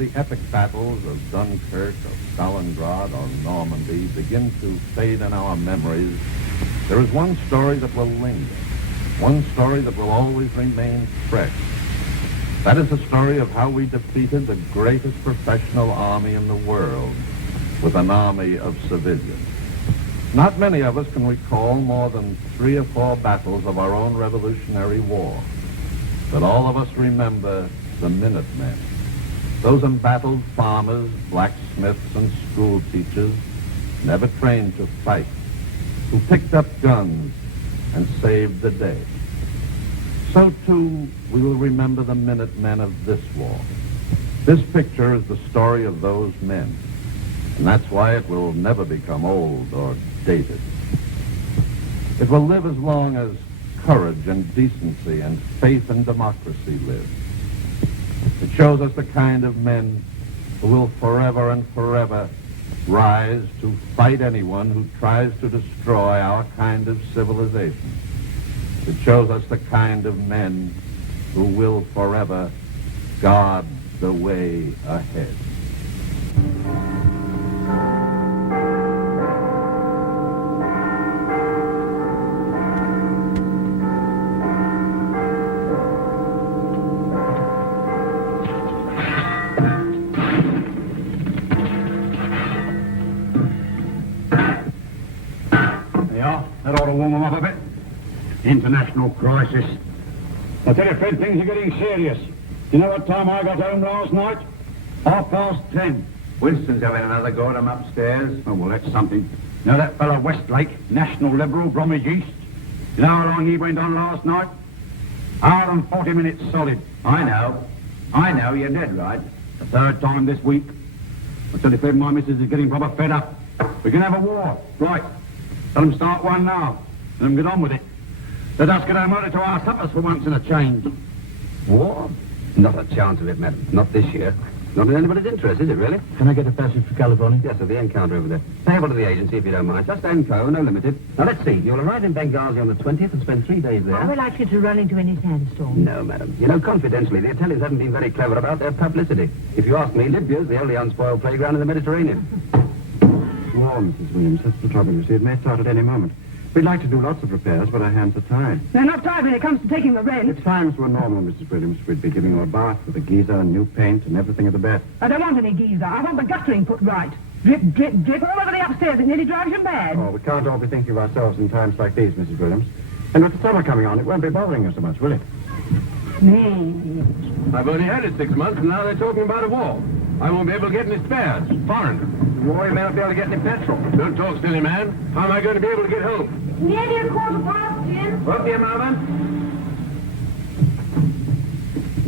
the epic battles of Dunkirk, of Stalingrad, or Normandy begin to fade in our memories, there is one story that will linger, one story that will always remain fresh. That is the story of how we defeated the greatest professional army in the world with an army of civilians. Not many of us can recall more than 3 or 4 battles of our own Revolutionary War, but all of us remember the Minutemen, those embattled farmers, blacksmiths, and school teachers, never trained to fight, who picked up guns and saved the day. So, too, we will remember the Minutemen of this war. This picture is the story of those men, and that's why it will never become old or dated. It will live as long as courage and decency and faith and democracy live. It shows us the kind of men who will forever and forever rise to fight anyone who tries to destroy our kind of civilization. It shows us the kind of men who will forever guard the way ahead. That ought to warm them up a bit. International crisis. I tell you, Fred, things are getting serious. You know what time I got home last night? 10:30. Winston's having another go at him upstairs. Oh, well, that's something. You know that fellow Westlake, National Liberal, Bromwich East? You know how long he went on last night? Hour and 40 minutes solid. I know, you're dead right. The 3rd time this week. I tell you, Fred, my missus is getting proper fed up. We can have a war. Right. Let them start one now. Let them get on with it. Let us get our motor to our suppers for once in a change. War? Not a chance of it, madam. Not this year. Not in anybody's interest, is it, really? Can I get a passage for California? Yes, at the end counter over there. Payable to the agency, if you don't mind. Just Enco, no limited. Now, let's see. You'll arrive in Benghazi on the 20th and spend 3 days there. Are we likely to run into any sandstorm? No, madam. You know, confidentially, the Italians haven't been very clever about their publicity. If you ask me, Libya's the only unspoiled playground in the Mediterranean. War, Mrs. Williams. That's the trouble, you see. It may start at any moment. We'd like to do lots of repairs, but our hands are tied. They're not tied when it comes to taking the rent. If times were normal, Mrs. Williams, we'd be giving you a bath with a geyser and new paint and everything of the best. I don't want any geyser. I want the guttering put right. Drip, drip, drip all over the upstairs. It nearly drives you mad. Oh, we can't all be thinking of ourselves in times like these, Mrs. Williams. And with the summer coming on, it won't be bothering you so much, will it? I've only had it 6 months, and now they're talking about a war. I won't be able to get any spares. Foreign. War, you may not be able to get any petrol. Don't talk, silly man. How am I going to be able to get home? Nearly a quarter past, Jim. Won't be a moment.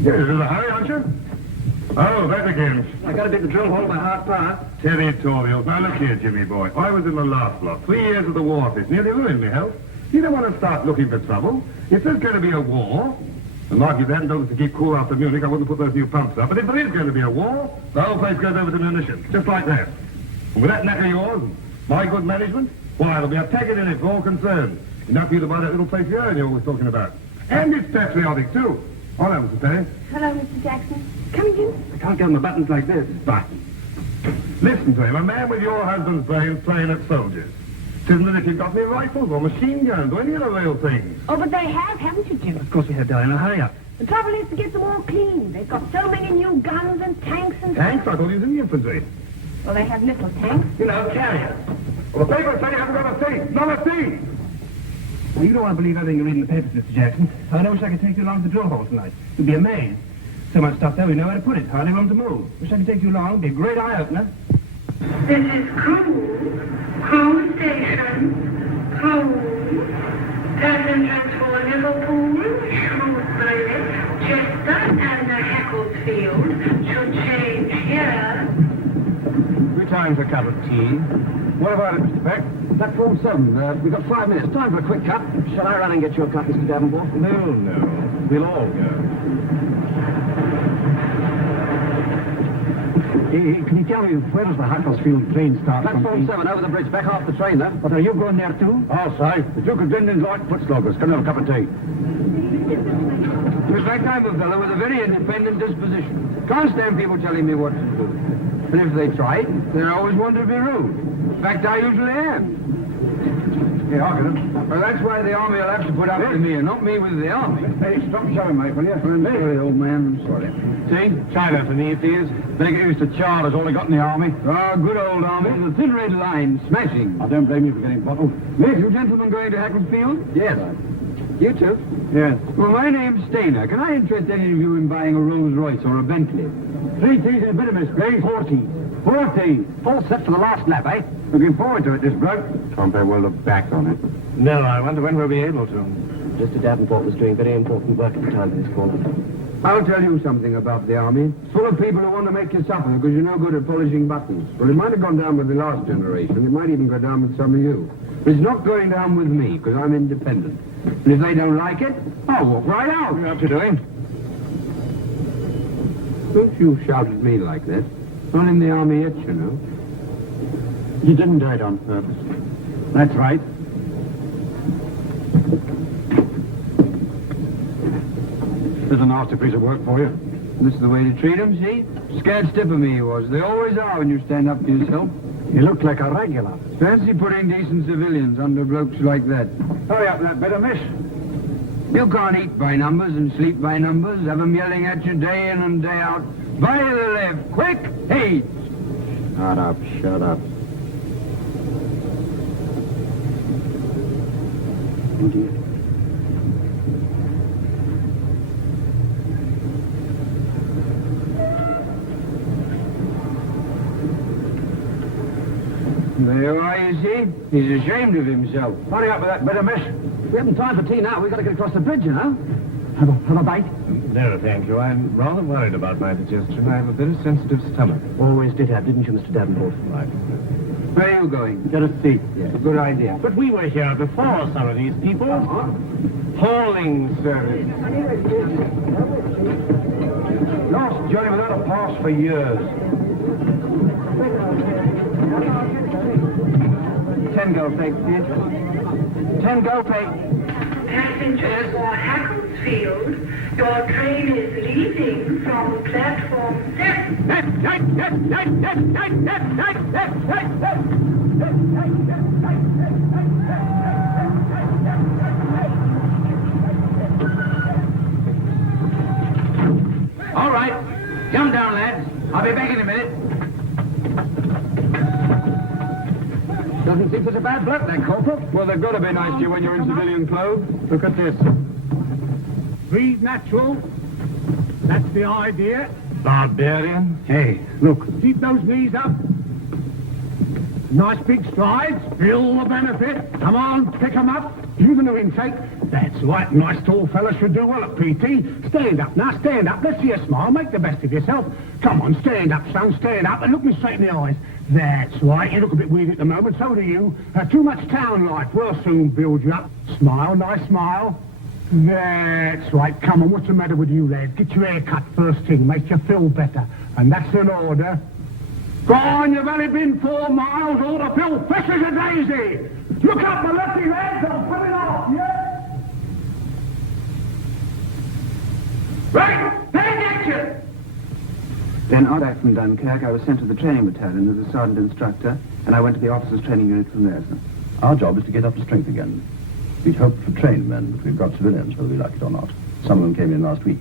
You're in a hurry, aren't you? Oh, that again. I got to dig the drill hole by 1/2 Territorial. Now, look here, Jimmy boy. I was in the last lot. 3 years of the war office. Nearly ruined me health. You don't want to start looking for trouble. If there's going to be a war, and like you then told us to keep cool after Munich, I wouldn't put those new pumps up. But if there is going to be a war, the whole place goes over to munitions. Just like that. And with that neck of yours, and my good management, why, there'll be a tagging in it for all concerned. Enough for you to buy that little place here and you're always talking about. And it's patriotic, too. Hello, Mr. Perry. Hello, Mr. Jackson. Coming in. I can't get on the buttons like this. Button. Listen to him, a man with your husband's brains playing at soldiers. Isn't it if you've got any rifles or machine guns or any other real things? Oh, but they have, haven't you, Jim? Of course we have, Diana. Hurry up. The trouble is to get them all clean. They've got so many new guns and tanks and... Tanks? I thought he was in the infantry. Well, they have little tanks. You know, carriers. Well, the papers say you haven't got a thing. Not a thing. Well, you don't want to believe everything you read in the papers, Mr. Jackson. I wish I could take you along to the drill hole tonight. You'd be amazed. So much stuff there, we know where to put it. Hardly room to move. Wish I could take you along. It'd be a great eye-opener. This is Crew Station, Crew. Passengers for Liverpool, Shrewsbury, Chester, and Hecklefield should change here. Three times a cup of tea. What about it, Mr. Peck? Platform 7. We've got 5 minutes. Time for a quick cut. Shall I run and get your cup, Mr. Davenport? No. We'll all go. Can you tell me, where does the Hackelsfield train start Platform 7, over the bridge. Back off the train, there. But are you going there too? I'll say. The Duke of Dindon's like foot sloggers. Come have a cup of tea. He was like I'm a fellow with a very independent disposition. Can't stand people telling me what to do. And if they try it, they always want to be rude. In fact, I usually am. Yeah, I'll get him. Well, that's why the army will have to put up with me and not me with the army. Hey, stop showing, mate, will you? I'm sorry, old man, I'm sorry. See? China for me, it is. They get used to Charlers, all they got in the army. Ah, good old army. The thin red line, smashing. I don't blame you for getting bottled. You gentlemen going to Hacklefield? Yes. You too? Yes. Well, my name's Stainer. Can I interest any of you in buying a Rolls Royce or a Bentley? 3 teas and a bit of miss, please. 40. 40. Full set for the last lap, eh? Looking forward to it, this bloke. Can't very well look back on it. No, I wonder when we'll be able to. Mr. Davenport was doing very important work at the time of this call. I'll tell you something about the army. It's full of people who want to make you suffer because you're no good at polishing buttons. Well, it might have gone down with the last generation. It might even go down with some of you. But it's not going down with me because I'm independent. And if they don't like it, I'll walk right out. What are you up to doing? Don't you shout at me like that. Not in the army yet, you know. You didn't do it on purpose. That's right. There's a nasty piece of work for you. This is the way to treat them, see? Scared stiff of me he was. They always are when you stand up for yourself. You look like a regular. Fancy putting decent civilians under blokes like that. Hurry up that bit of miss. You can't eat by numbers and sleep by numbers. Have them yelling at you day in and day out. By the left, quick, hey! Shut up, shut up. Idiot. There you are, you see? He's ashamed of himself. Hurry up with that bit of miss. We haven't time for tea now. We've got to get across the bridge, you know. Have a bite? No, thank you. I'm rather worried about my digestion. I have a very sensitive stomach. Always did have, didn't you, Mr. Davenport? Right. Where are you going? Get a seat. Yes. Good idea. But we were here before some of these people. Hauling service. Lost journey without a pass for years. 10 go pay, please. 10 go pay. Passengers for Hacklefield, your train is leaving from platform 7. All right. Jump down, lads. I'll be back in a minute. Doesn't seem such a bad bloke, that corporal. Well, they've got to be nice to you when you're in civilian clothes. Look at this. Breathe natural. That's the idea. Barbarian. Hey, look. Keep those knees up. Nice big strides. Feel the benefit. Come on, pick 'em up. Use a new intake. That's right. Nice tall fella should do well at PT. Stand up now. Stand up. Let's see a smile. Make the best of yourself. Come on, stand up, son. Stand up and look me straight in the eyes. That's right. You look a bit weird at the moment. So do you. Too much town life. We'll soon build you up. Smile. Nice smile. That's right. Come on. What's the matter with you, lad? Get your hair cut first thing. Make you feel better. And that's an order. Go on, you've only been 4 miles, all to feel fresh as a daisy. Look up, my lefty lads, I'm coming off, yeah? Right, take action! Then on back from Dunkirk, I was sent to the training battalion as a sergeant instructor, and I went to the officers' training unit from there, sir. Our job is to get up to strength again. We'd hoped for trained men, but we've got civilians, whether we like it or not. Some of them came in last week.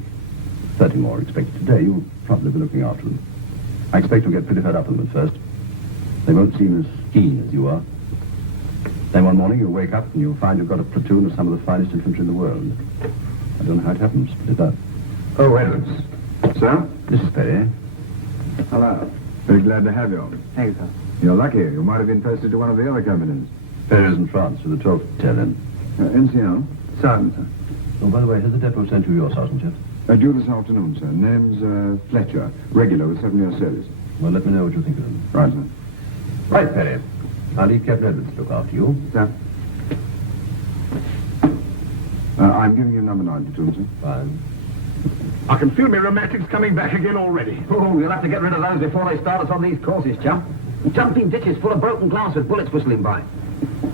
30 more are expected today. You'll probably be looking after them. I expect you'll get pretty fed up with them at first. They won't seem as keen as you are. Then one morning you'll wake up and you'll find you've got a platoon of some of the finest infantry in the world. I don't know how it happens, but it does. Oh, Edwards. Sir? This is Perry. Hello. Very glad to have you. Thank you, sir. You're lucky. You might have been posted to one of the other companies. Perry's in France with the 12th Battalion. NCO? Sergeant, sir. Oh, by the way, has the depot sent you your sergeant yet? Due this afternoon, sir. Name's Fletcher. Regular with 7-year service. Well, let me know what you think of them. Right, sir. Right, Perry. I'll leave Captain Edwards to look after you. Sir? I'm giving you number 9 platoon, sir. Fine. I can feel my rheumatics coming back again already. Oh, we'll have to get rid of those before they start us on these courses, chum. Jumping ditches full of broken glass with bullets whistling by.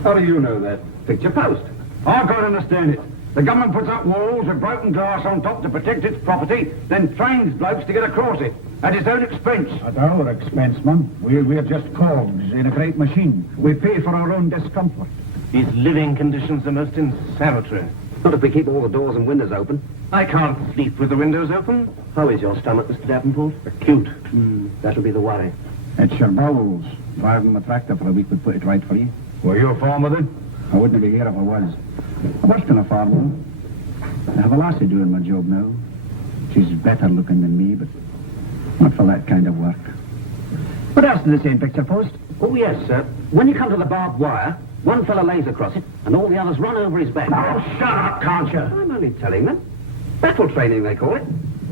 How do you know that? Picture post. I can't understand it. The government puts up walls with broken glass on top to protect its property, then trains blokes to get across it at its own expense. At our expense, man. We're just cogs in a great machine. We pay for our own discomfort. These living conditions are most insalutary. Not if we keep all the doors and windows open. I can't sleep with the windows open. How is your stomach, Mr. Davenport? Acute. That'll be the worry. It's your bowels. Driving the tractor for a week would put it right for you. Were you a farmer then? I wouldn't be here if I was. I worked on a farm, though. I have a lassie doing my job now. She's better looking than me, but not for that kind of work. What else did the same picture post? Oh, yes, sir. When you come to the barbed wire, one fella lays across it, and all the others run over his back. Oh, shut up, can't you? I'm only telling them. Battle training, they call it.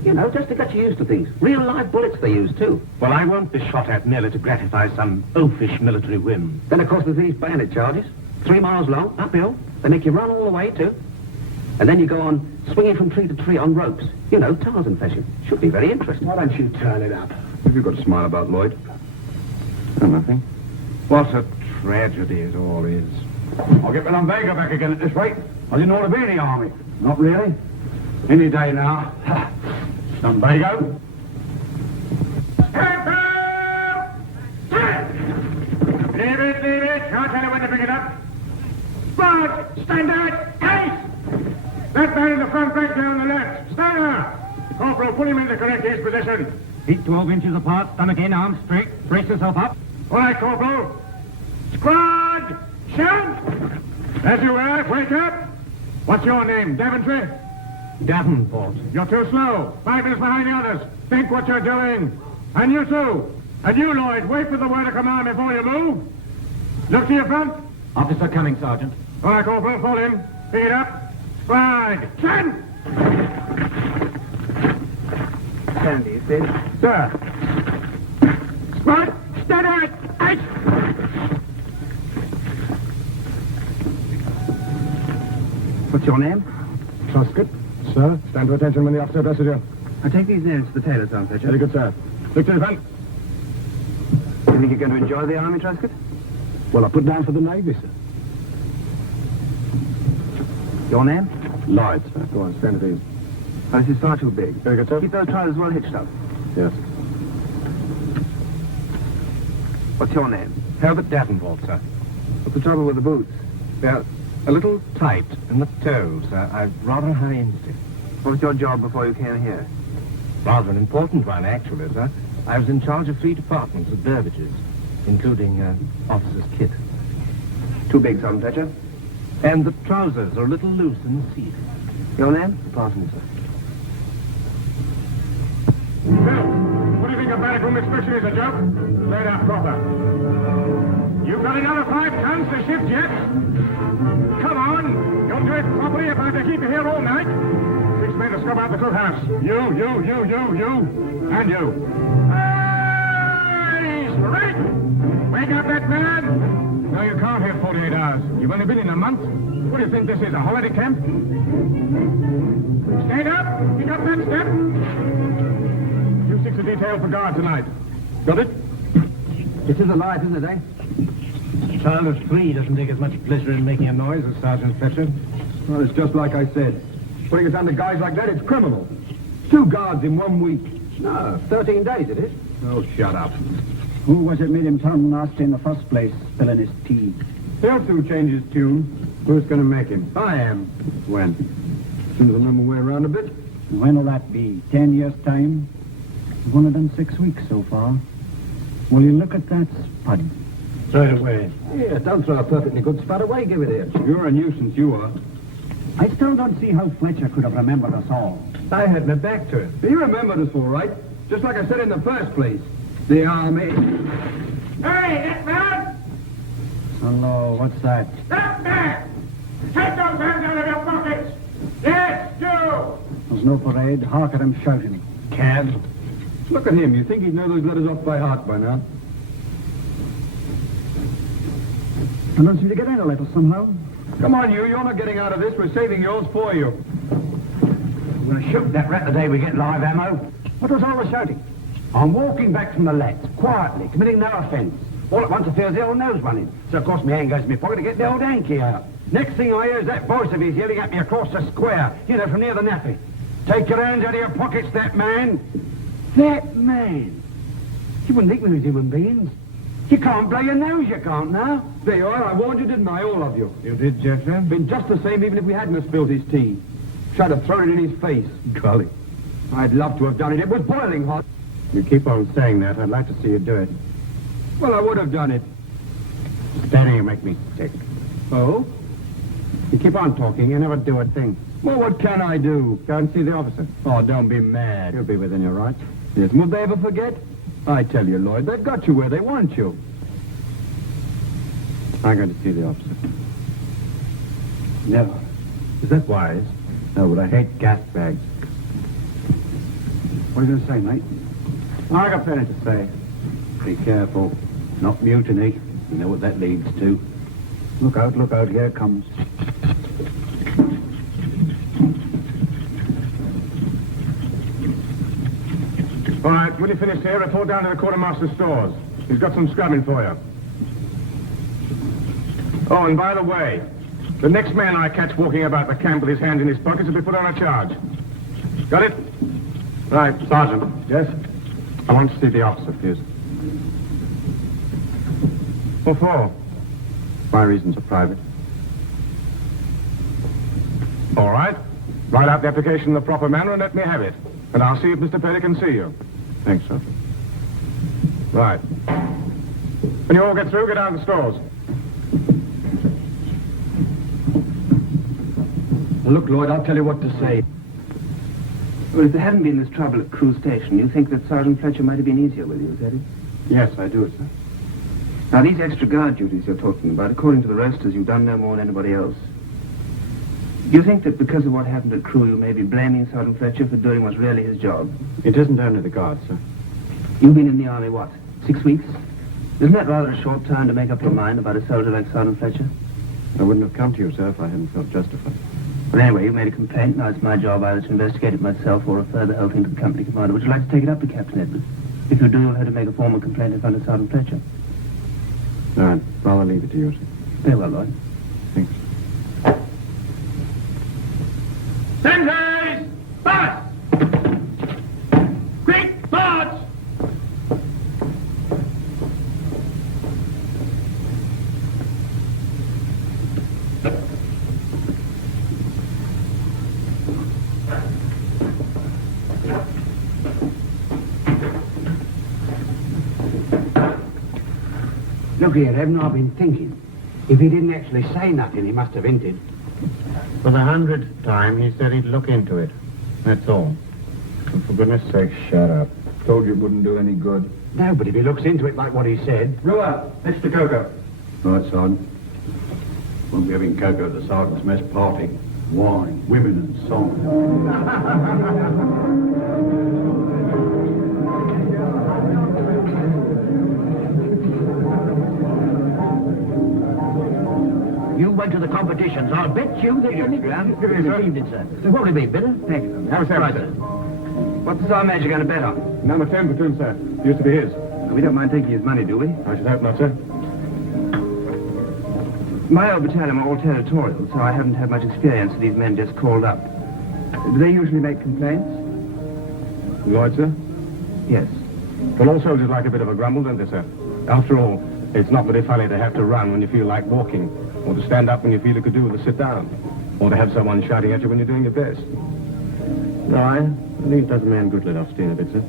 You know, just to get you used to things. Real live bullets they use, too. Well, I won't be shot at merely to gratify some oafish military whim. Then, of course, there's these bayonet charges. 3 miles long, uphill. They make you run all the way, too. And then you go on swinging from tree to tree on ropes. You know, Tarzan fashion. Should be very interesting. Why don't you turn it up? What have you got to smile about, Lloyd? Oh, nothing. What a tragedy it all is. I'll get my lumbago back again at this rate. I didn't want to be in the army. Not really. Any day now. Lumbago. Stand down! Stand! Leave it. I'll tell you when to pick it up. Right, stand out. Case! That man in the front rank there on the left. Stand there. Corporal, put him in the correct his position. Feet 12 inches apart, stomach in, arms straight. Brace yourself up. All right, Corporal. Squad! Shout! As you were, wake up. What's your name, Daventry? Davenport. You're too slow. 5 minutes behind the others. Think what you're doing. And you too. And you, Lloyd, wait for the word of command before you move. Look to your front. Officer coming, Sergeant. All right, Corporal, fall in. Pick it up. Slide. Stand! Sandy, you see? Sir. Squad, stand out. Out. What's your name? Truscott. Sir, stand to attention when the officer addresses you. I take these names to the tailor's, Aunt Fletcher. Very good, sir. Look to the front. You think you're going to enjoy the army, Truscott? Well, I put down for the Navy, sir. Your name? Lloyd, sir. Go on, stand at ease. Oh, this is far too big. Very good, sir. Keep those trousers well hitched up. Yes. What's your name? Herbert Davenport, sir. What's the trouble with the boots? They're a little tight in the toes, sir. I've rather high instinct. What was your job before you came here? Rather an important one, actually, sir. I was in charge of 3 departments at Burbage's, including officer's kit. Too big, Aunt Fletcher. And the trousers are a little loose in the seat. Your name? Pardon, sir. Bill, what do you think of backroom inspection is a joke? Lay it out proper. You've got another 5 tons to shift yet? Come on. You'll do it properly if I have to keep you here all night. 6 men to scrub out the cookhouse. You, and you. Hey, straight! Wake up that man! No, you can't have 48 hours. You've only been in a month. What do you think this is, a holiday camp? Stand up! Pick up that step! You 6 are detailed for guard tonight. Got it? It is a light, isn't it, eh? A child of 3 doesn't take as much pleasure in making a noise as Sergeant Fletcher. Well, it's just like I said. Putting us under guys like that, it's criminal. 2 guards in 1 week. No, 13 days it is. Oh, shut up. Who was it made him turn nasty in the first place, spilling his tea? He'll soon change his tune. Who's going to make him? I am. When? As soon as I know my way around a bit. When'll that be? 10 years' time? We've only done 6 weeks so far. Will you look at that spud? Throw it away. Yeah, don't throw a perfectly good spud away. Give it here. You're a nuisance, you are. I still don't see how Fletcher could have remembered us all. I had my back to it. He remembered us all right. Just like I said in the first place. The army. Hey, that man! Hello, what's that? That man! Take those hands out of your pockets! Yes, you! There's no parade. Hark at him shouting. Cad. Look at him. You'd think he'd know those letters off by heart by now. I don't seem to get in a little somehow. Come on, you. You're not getting out of this. We're saving yours for you. We're going to shoot that rat the day we get live ammo. What was all the shouting? I'm walking back from the left, quietly, committing no offence. All at once I feel the old nose running. So of course my hand goes in my pocket to get the old hanky out. Next thing I hear is that voice of his yelling at me across the square, from near the naffy. Take your hands out of your pockets, that man. That man. You wouldn't think we was human beings. You can't blow your nose, you can't now. There you are. I warned you, didn't I, all of you? You did, Jeffrey. Been just the same even if we hadn't have spilled his tea. Tried to throw it in his face. Golly. I'd love to have done it. It was boiling hot. You keep on saying that. I'd like to see you do it. Well, I would have done it. Standing you make me sick. Oh? You keep on talking, you never do a thing. Well, what can I do? Go and see the officer. Oh, don't be mad. You'll be within your rights. Yes, will they ever forget? I tell you, Lloyd, they've got you where they want you. I'm going to see the officer. Never. Is that wise? No, but I hate gas bags. What are you going to say, mate? I got plenty to say. Be careful. Not mutiny. You know what that leads to. Look out, here it comes. All right, when you finish here, report down to the quartermaster's stores. He's got some scrubbing for you. Oh, and by the way, the next man I catch walking about the camp with his hands in his pockets will be put on a charge. Got it? Right, Sergeant. Yes? I want to see the officer, please. What for? My reasons are private. All right. Write out the application in the proper manner and let me have it. And I'll see if Mr. Petty can see you. Thanks, Sergeant. Right. When you all get through, get down to the stores. Look, Lloyd, I'll tell you what to say. Well, if there hadn't been this trouble at Crewe Station, you think that Sergeant Fletcher might have been easier with you, is that it? Yes, I do, sir. Now, these extra guard duties you're talking about, according to the roasters, you've done no more than anybody else. Do you think that because of what happened at Crewe, you may be blaming Sergeant Fletcher for doing what's really his job? It isn't only the guards, sir. You've been in the army, what, 6 weeks? Isn't that rather a short time to make up your mind about a soldier like Sergeant Fletcher? I wouldn't have come to you, sir, if I hadn't felt justified. Well, anyway, you made a complaint. Now it's my job either to investigate it myself or refer the whole thing to the company commander. Would you like to take it up with Captain Edwards? If you do, you'll have to make a formal complaint in front of Sergeant Fletcher. No, I'd rather leave it to you, sir. Very well, Lloyd. Thanks. Senseis! March! Quick, march! Look here, haven't I been thinking? If he didn't actually say nothing, he must have hinted. For the 100th time, he said he'd look into it. That's all. And for goodness sake, shut up. Told you it wouldn't do any good. No, but if he looks into it like what he said... Brewer, Mr. Coco. Right, Sergeant. Won't be having cocoa at the Sergeant's mess party. Wine, women and song. You went to the competitions. I'll bet you that you received it, sir. What will it be, bitter? Thank you. Have a Right, sandwich, sir. sir. What's the sergeant major going to bet on? Number 10 platoon, sir. Used to be his. We don't mind taking his money, do we? I should hope not, sir. My old battalion are all territorial, so I haven't had much experience with these men just called up. Do they usually make complaints? Lloyd, sir? Yes. Well, all soldiers like a bit of a grumble, don't they, sir? After all, it's not very funny to have to run when you feel like walking, or to stand up when you feel it could do with a sit down, or to have someone shouting at you when you're doing your best. No, I think it does a man good let off steam a bit, sir.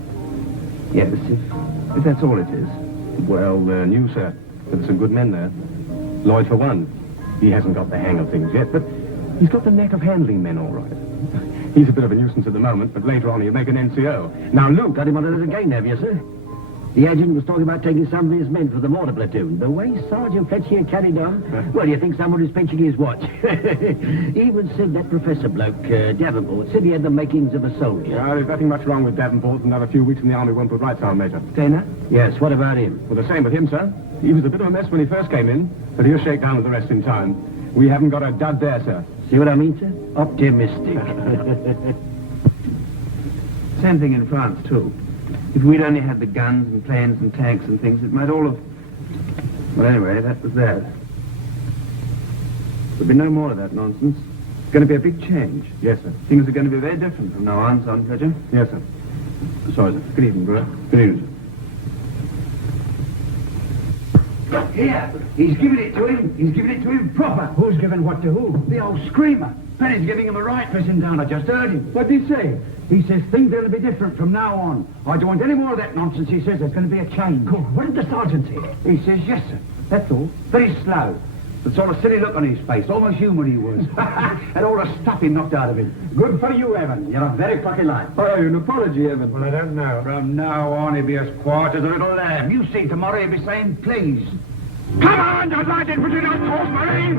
Yes, if that's all it is. Well, they're new, sir. There's some good men there. Lloyd, for one. He hasn't got the hang of things yet, but he's got the knack of handling men all right. He's a bit of a nuisance at the moment, but later on he'll make an NCO. Now, Luke... Got him on it again, have you, sir? The adjutant was talking about taking some of his men for the mortar platoon. The way Sergeant Fletcher carried on, well, you think somebody's pinching his watch? He even said that professor bloke, Davenport, said he had the makings of a soldier. Yeah, there's nothing much wrong with Davenport. Another few weeks in the army won't put right, Sergeant Major. Dana? Yes, what about him? Well, the same with him, sir. He was a bit of a mess when he first came in, but he'll shake down with the rest in time. We haven't got a dud there, sir. See what I mean, sir? Optimistic. Same thing in France, too. If we'd only had the guns and planes and tanks and things, it might all have... Well, anyway, that was that. There'll be no more of that nonsense. It's going to be a big change. Yes, sir. Things are going to be very different from now on, Sergeant Fletcher. Yes, sir. Sorry, sir. Good evening, bro. Good evening, Here, he's giving it to him. He's giving it to him proper. Who's giving what to who? The old screamer. Benny's giving him a right for him down. I just heard him. What did he say? He says things are going to be different from now on. I don't want any more of that nonsense. He says there's going to be a change. Good. What did the sergeant say? He says yes, sir. That's all. Very slow. The sort of silly look on his face. Almost human he was. And all the stuff he knocked out of him. Good for you, Evan. You're a very plucky lad. I owe you an apology, Evan. Well, I don't know. From now on, he'll be as quiet as a little lamb. You see, tomorrow he'll be saying, please. Come on, you lighted with your toes, Marines!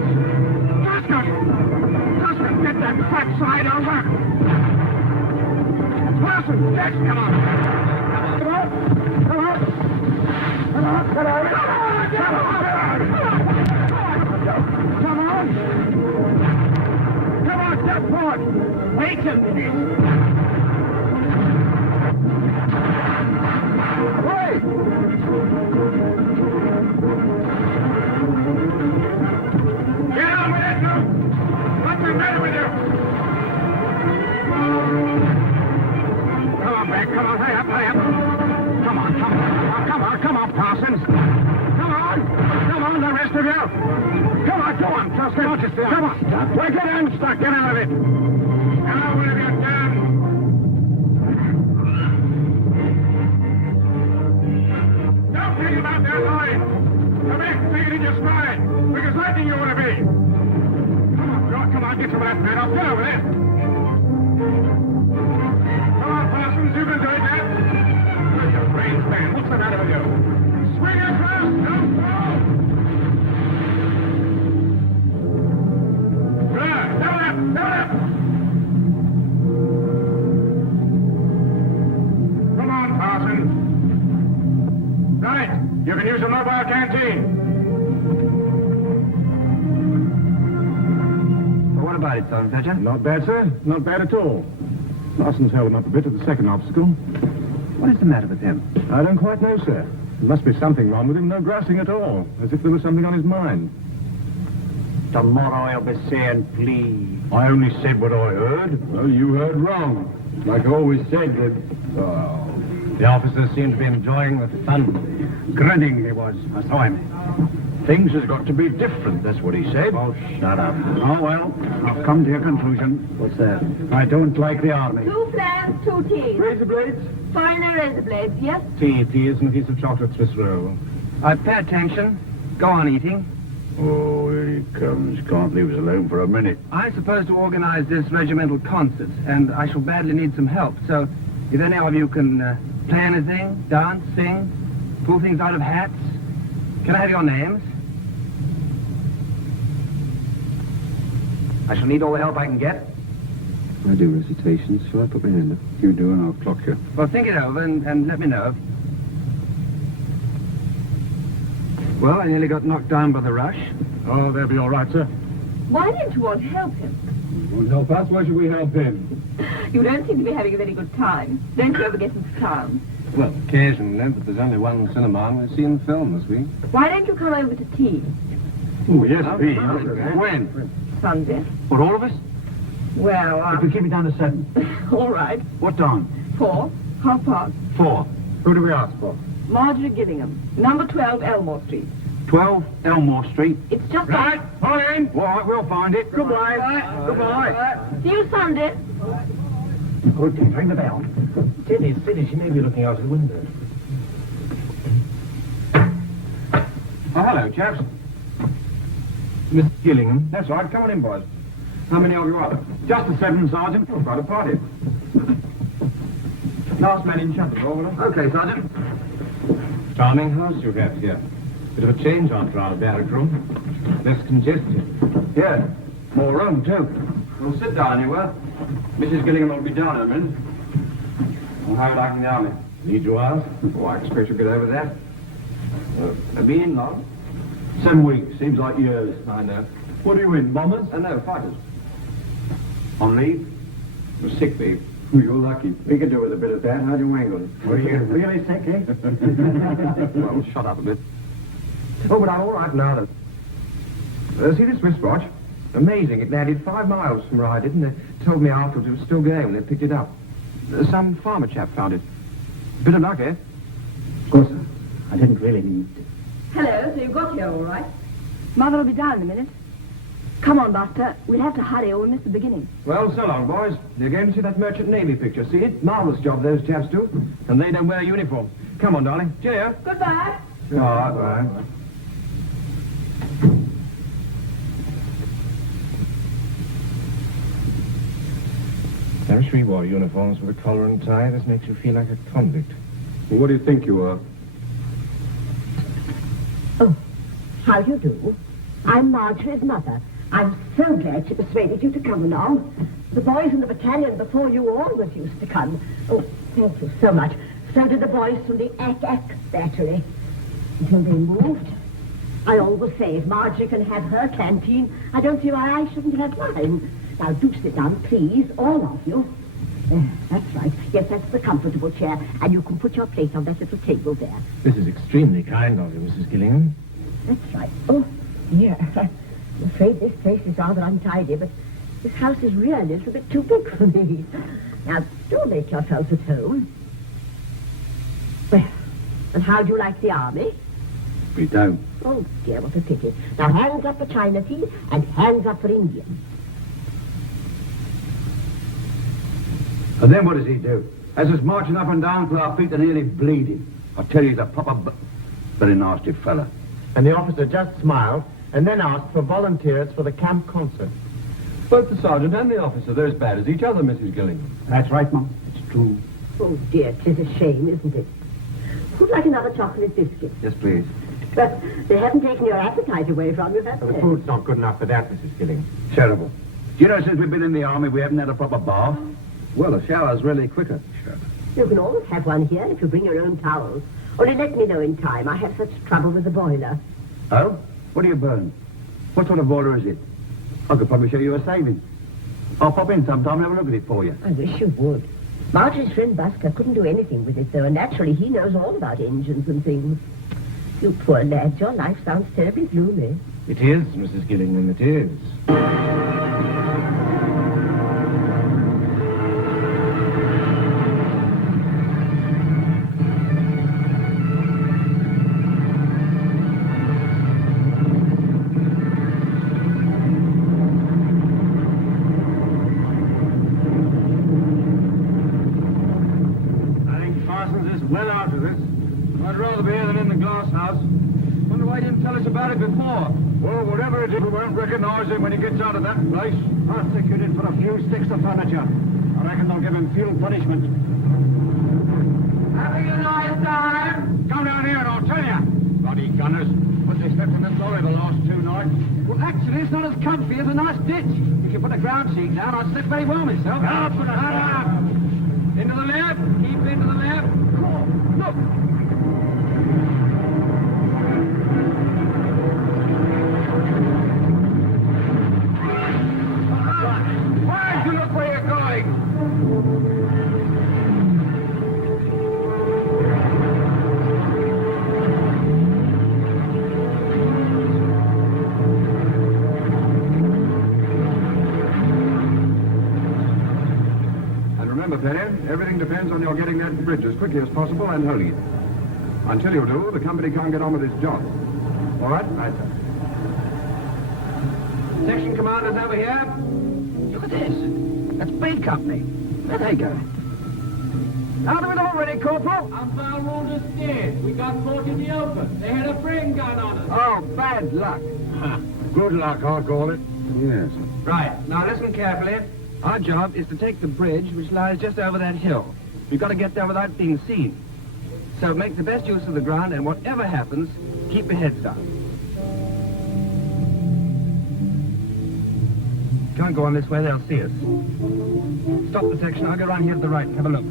Dustin, get that fat side over! Parson, yes, come on! Come on! Come on! Come on! Come on! Come on! Come on! Come on, step forward! Wait a minute! Wait! Get on with it, Luke! What's the matter with you? Come on, Beck, come on, hurry up, hurry up. Come on, come on, come on, come on, Parsons. Come on, the rest of you. Come on, go on, just don't you come on. Stop. We're getting unstuck, get out of it. Now, what have you done? Don't think about that line. Come back, take it in your stride. Because I think you want to be. Come on, get some of that man up. Get over there. Come on, Parsons, you can do it now. Where's your brains, man? What's the matter with you? Swing across, don't throw. Good. Double up, double up. Come on, Parsons. Right, you can use a mobile canteen. What about it, Sergeant Fletcher? Not bad, sir. Not bad at all. Parsons held him up a bit at the second obstacle. What is the matter with him? I don't quite know, sir. There must be something wrong with him. No grassing at all. As if there was something on his mind. Tomorrow he'll be saying, please. I only said what I heard. Well, you heard wrong. Like I always said, The officers seem to be enjoying the fun. Grinning he was. I saw him. Things has got to be different, that's what he said. Oh, shut up. Oh, well, I've come to a conclusion. What's that? I don't like the army. 2 flams, 2 teas. razor blades? Finer razor blades, yes? Tea, please, and a piece of chocolate Swiss roll. Pay attention. Go on eating. Oh, here he comes. Can't leave us alone for a minute. I'm supposed to organize this regimental concert, and I shall badly need some help. So, if any of you can play anything, dance, sing, pull things out of hats, can I have your names? I shall need all the help I can get. I do recitations. Shall I put my hand up? You do, and I'll clock you. Well, think it over and let me know. Well, I nearly got knocked down by the rush. Oh, they'll be all right, sir. Why don't you want to help him? Won't help us. Why should we help him? You don't seem to be having a very good time. Don't you ever get into town? Well, occasionally, but there's only one cinema and we've seen the film this week. Why don't you come over to tea? Oh, yes, please. When? Sunday. For all of us? Well, If we keep it down to 7. all right. What time? 4, half past. 4. Who do we ask for? Marjorie Gillingham, number 12 Elmore Street. 12 Elmore Street. It's just Right, pull in. All right, we'll find it. Goodbye. Goodbye. See you Sunday. Good, ring the bell. Steady, she may be looking out of the window. Oh, hello, chaps. Miss Gillingham? That's right. Come on in, boys. How many of you are there? Just the 7, Sergeant. Oh, quite a party. Last man in shut the door, will I? Okay, Sergeant. Charming house you have here. Bit of a change after our barrack room. Less congestion. Yeah. More room, too. Well, sit down anywhere. Mrs. Gillingham will be down in a minute. Well, how are you liking the army? Need you ask? Oh, I expect you'll get over that. Been in long? 7 weeks. Seems like years. I know. What are you in, bombers? No, fighters. On leave? Sick leave. Oh, you're lucky. We could do with a bit of that. How'd you wangle? Were you really sick, eh? Well, shut up a bit. Oh, but I'm all right now, then. See this wristwatch? Amazing. It landed 5 miles from where I did, and they told me afterwards it was still there when they picked it up. Some farmer chap found it. Bit of luck, eh? Of course, sir. I didn't really mean to. Hello, so you got here all right? Mother will be down in a minute. Come on, Buster. We'll have to hurry or we'll miss the beginning. Well, so long, boys. You're going to see that Merchant Navy picture. See it? Marvellous job those chaps do. And they don't wear a uniform. Come on, darling. Cheerio. Goodbye. All right, bye. Those 3 war uniforms with a collar and tie, this makes you feel like a convict. Well, what do you think you are? Oh, how do you do? I'm Marjorie's mother. I'm so glad she persuaded you to come along. The boys in the battalion before you always used to come. Oh, thank you so much. So did the boys from the Ack battery. Until they moved. I always say if Marjorie can have her canteen, I don't see why I shouldn't have mine. Now, do sit down, please, all of you. That's right. Yes, that's the comfortable chair. And you can put your plate on that little table there. This is extremely kind of you, Mrs. Gillingham. That's right. Oh, dear. I'm afraid this place is rather untidy, but this house is really a little bit too big for me. Now, do make yourselves at home. Well, and how do you like the army? We don't. Oh, dear, what a pity. Now, hands up for China Tea and hands up for Indian. And then what does he do? As us marching up and down till our feet are nearly bleeding. I tell you, he's a proper very nasty fella. And the officer just smiled and then asked for volunteers for the camp concert. Both the sergeant and the officer, they're as bad as each other, Mrs. Gillingham. That's right, Mum. It's true. Oh, dear, 'tis a shame, isn't it? Who'd like another chocolate biscuit? Yes, please. But they haven't taken your appetite away from you, have The they? food's not good enough for that, Mrs. Gillingham. Terrible. Do you know, since we've been in the army, we haven't had a proper bath? Well, the shower's really quicker. You can always have one here if you bring your own towels. Only let me know in time. I have such trouble with the boiler. Oh? What do you burn? What sort of boiler is it? I could probably show you a saving. I'll pop in sometime and have a look at it for you. I wish you would. Marjorie's friend Busker couldn't do anything with it, though, and naturally he knows all about engines and things. You poor lad, your life sounds terribly gloomy. It is, Mrs. Gillingham, it is. Well out of this. I'd rather be here than in the glass house. Wonder why you didn't tell us about it before. Well, whatever it is, we won't recognize him when he gets out of that place. Prosecuted for a few sticks of furniture. I reckon they'll give him field punishment. Having a nice time? Come down here and I'll tell you. Bloody gunners. What they slept in this lorry the last 2 nights. Well, actually, it's not as comfy as a nice ditch. If you put a ground sheet down, I'd sleep very well myself. Now, put a hand out. Into the left. Keep into the left. Look. Why don't you look where you're going? And remember, Penny, everything depends on your getting that bridge as quickly as possible and holding it. Until you do, the company can't get on with its job. All right? Right, sir. Section commanders over here. Look at this. That's B Company. Where they go? Out of it already, Corporal. I'm found wounded scared. We got caught in the open. They had a frame gun on us. Oh, bad luck. Good luck, I'll call it. Yes. Right. Now listen carefully. Our job is to take the bridge which lies just over that hill. We've got to get there without being seen. So make the best use of the ground, and whatever happens, keep your heads down. Can't go on this way, they'll see us. Stop the section, I'll go round here to the right and have a look.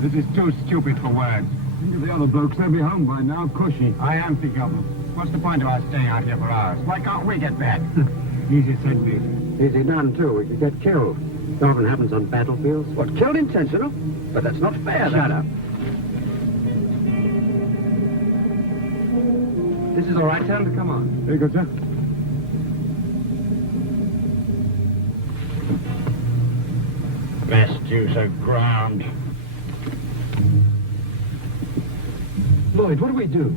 This is too stupid for words. Think of the other blokes, they'll be home by now, cushy. I am thinking of them. What's the point of us staying out here for hours? Why can't we get back? Easy said, please. Easy done, too. We could get killed. It often happens on battlefields. What, killed intentional? But that's not fair, Shut up. This is all right, time to come on. Very good, sir. Juice of ground. Lloyd, what do we do?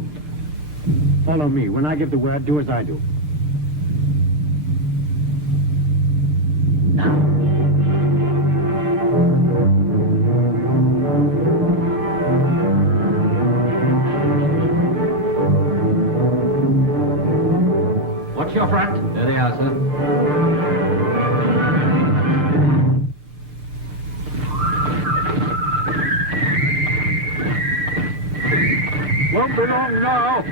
Follow me. When I give the word, do as I do. What's your front? There they are, sir. Won't be long now.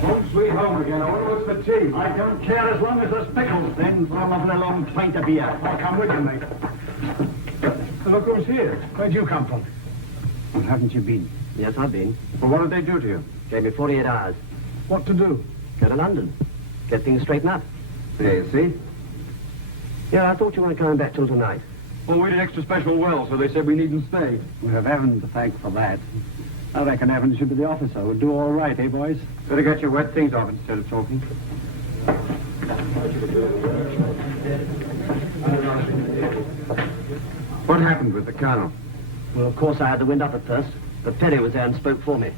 Home sweet home again. I wonder what's for tea. I don't care as long as there's pickles, then. I'm having a long pint of beer. I'll come with you, mate. Look who's here. Where'd you come from? Well, haven't you been? Yes, I've been. Well, what did they do to you? Gave me 48 hours. What to do? Go to London. Get things straightened up. Yeah, you see? Yeah, I thought you weren't coming back till tonight. Well, we did extra special well, so they said we needn't stay. We have Evan to thank for that. I reckon Evan should be the officer. We'll do all right, eh, boys? Better get your wet things off instead of talking. What happened with the colonel? Well, of course, I had the wind up at first, but Perry was there and spoke for me.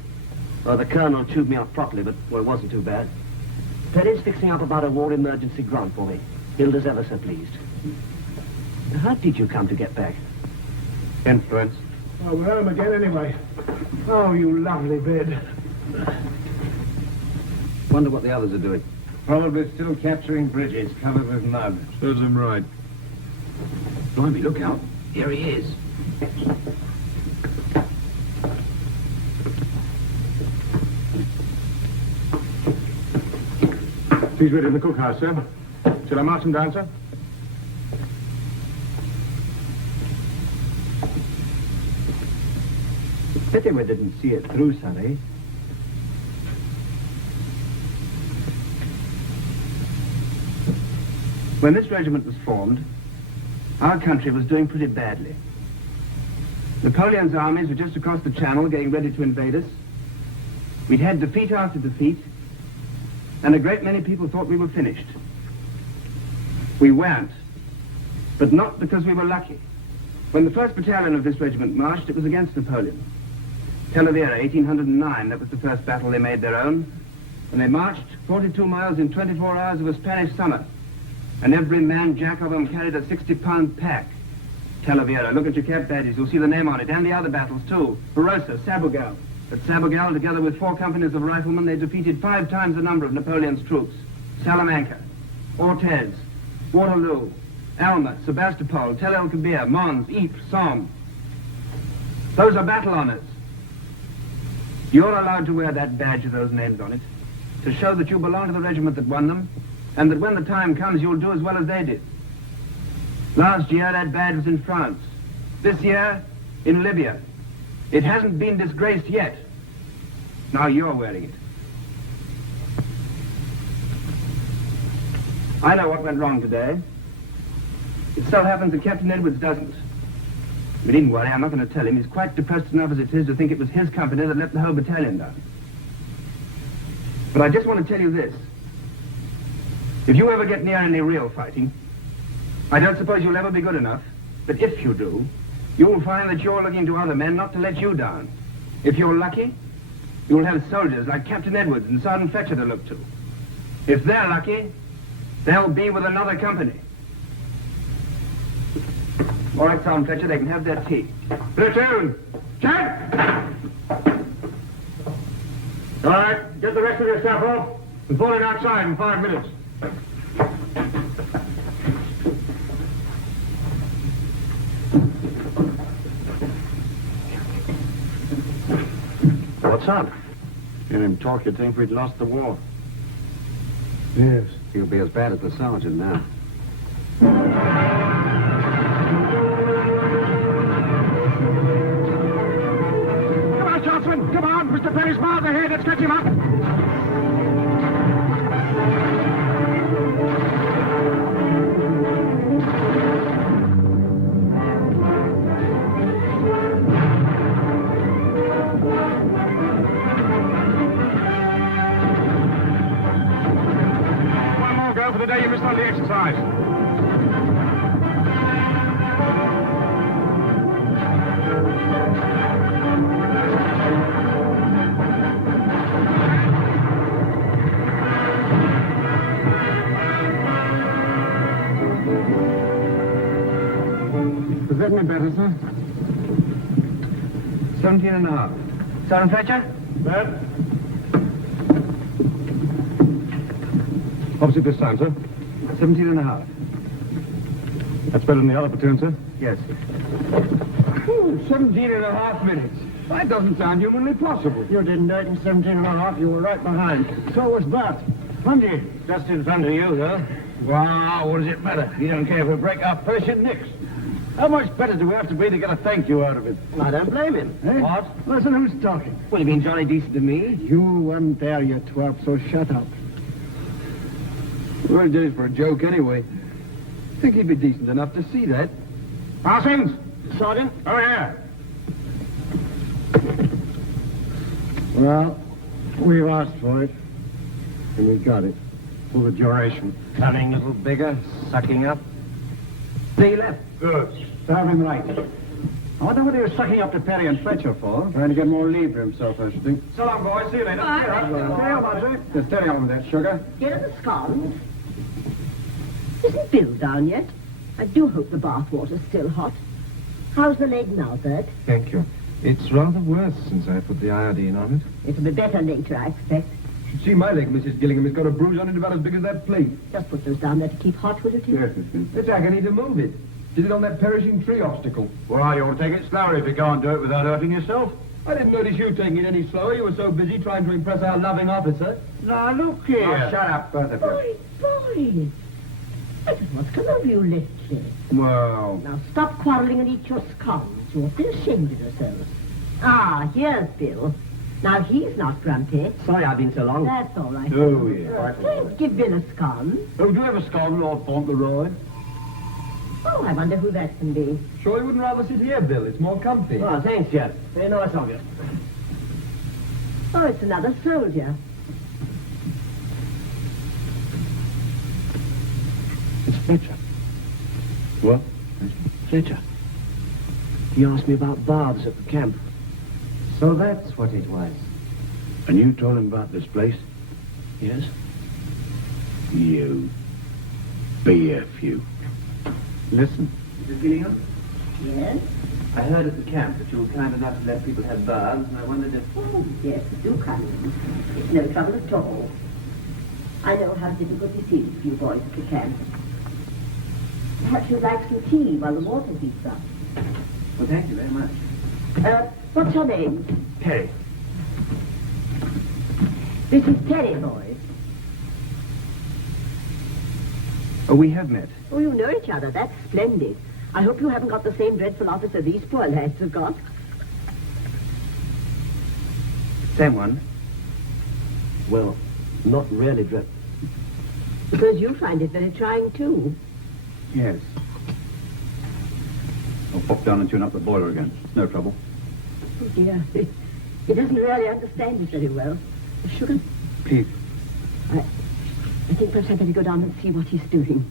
Well, the colonel chewed me off properly, but, well, it wasn't too bad. Perry's fixing up about a war emergency grant for me. Hilda's ever so pleased. How did you come to get back? Influence. Oh, we're home again anyway. Oh, you lovely bed. Wonder what the others are doing. Probably still capturing bridges covered with mud. Serves him right. Blimey, look out. Here he is. He's ready in the cookhouse, sir. Shall I march him down, sir? Pity we didn't see it through, Sonny. When this regiment was formed, our country was doing pretty badly. Napoleon's armies were just across the Channel getting ready to invade us. We'd had defeat after defeat, and a great many people thought we were finished. We weren't, but not because we were lucky. When the 1st Battalion of this regiment marched, it was against Napoleon. Talavera, 1809, that was the first battle they made their own. And they marched 42 miles in 24 hours of a Spanish summer. And every man jack of them carried a 60-pound pack. Talavera, look at your cap badges, you'll see the name on it, and the other battles too. Barossa, Sabugal. At Sabugal, together with 4 companies of riflemen, they defeated 5 times the number of Napoleon's troops. Salamanca, Ortez, Waterloo, Alma, Sebastopol, Tel El Kebir, Mons, Ypres, Somme. Those are battle honors. You're allowed to wear that badge with those names on it to show that you belong to the regiment that won them, and that when the time comes, you'll do as well as they did. Last year, that badge was in France. This year, in Libya. It hasn't been disgraced yet. Now you're wearing it. I know what went wrong today. It so happens that Captain Edwards doesn't. But needn't worry, I'm not going to tell him. He's quite depressed enough as it is to think it was his company that let the whole battalion down. But I just want to tell you this. If you ever get near any real fighting, I don't suppose you'll ever be good enough, but if you do, you'll find that you're looking to other men not to let you down. If you're lucky, you'll have soldiers like Captain Edwards and Sergeant Fletcher to look to. If they're lucky, they'll be with another company. All right, Sergeant Fletcher, they can have their tea. Platoon! Check! All right, get the rest of your stuff off and fall in outside in 5 minutes. What's up? Hear him talk, you'd think we'd lost the war. Yes. He'll be as bad as the sergeant now. Come on, Johnson! Come on! Mr. Perry's miles ahead! Let's catch him up! for the day you missed on the exercise. Is that any better, sir? 17.5. Sergeant Fletcher? Bad. Opposite this time, sir. 17.5. That's better than the other platoon, sir. Yes. 17 and a half minutes. That doesn't sound humanly possible. You didn't do it in 17 and a half. You were right behind. So was Bart. 100. Just in front of you, though. Wow, what does it matter? You don't care if we break our Persian nicks. How much better do we have to be to get a thank you out of it? I don't blame him. Eh? What? Listen, who's talking? Well, you've been jolly decent to me. You weren't there, you twerp, so shut up. We only did it for a joke anyway. I think he'd be decent enough to see that. Parsons? Sergeant? Oh, yeah. Well, we've asked for it. And we got it. For the duration. Coming a little bigger, sucking up. There you left. Good. Serve him right. I wonder what he was sucking up to Perry and Fletcher for. Trying to get more leave for himself, I should think. So long, boys. See you later. Bye. See you later. Stay on, Marjorie. Just steady on with that, sugar. Here are the scones. Isn't Bill down yet? I do hope the bath water's still hot. How's the leg now, Bert? Thank you. It's rather worse since I put the iodine on it. It'll be better later, I expect. You should see my leg, Mrs. Gillingham. It's got a bruise on it about as big as that plate. Just put those down there to keep hot, will you, Tim? Yes, Miss Vincent. It's agony to move it. Did it on that perishing tree obstacle. Well, you ought to take it slowly if you can't do it without hurting yourself. I didn't notice you taking it any slower. You were so busy trying to impress our loving officer. Now, look here. Oh, shut up, both of you. Boy! I don't know what's come over you lately. Well, Now stop quarrelling and eat your scones. You ought to be ashamed of yourselves. Ah, here's Bill. Now he's not grumpy. Sorry I've been so long. That's all right. oh, yeah. Please give Bill a scone. Oh, do you have a scone, Lord Fauntleroy? Oh, I wonder who that can be. Sure you wouldn't rather sit here, Bill? It's more comfy. Oh, thanks, Jeff. Very nice of you. Oh, it's another soldier. It's Fletcher. What? Fletcher. He asked me about baths at the camp. So that's what it was. And you told him about this place? Yes? You BFU. Listen. Mrs. Gillingham? Yes? I heard at the camp that you were kind enough to let people have baths, and I wondered if... Oh, yes, do come in. It's no trouble at all. I know how difficult it is for you boys at the camp. Perhaps you'd like some tea while the water heats up. Well, thank you very much. What's your name? Perry. This is Terry, boys. Oh, we have met. Oh, you know each other. That's splendid. I hope you haven't got the same dreadful officer these poor lads have got. Same one. Well, not really dreadful. Because you find it very trying, too. Yes. I'll pop down and tune up the boiler again. No trouble. Oh, dear. He doesn't really understand it very well. Sugar? Please. I think perhaps I'd better go down and see what he's doing.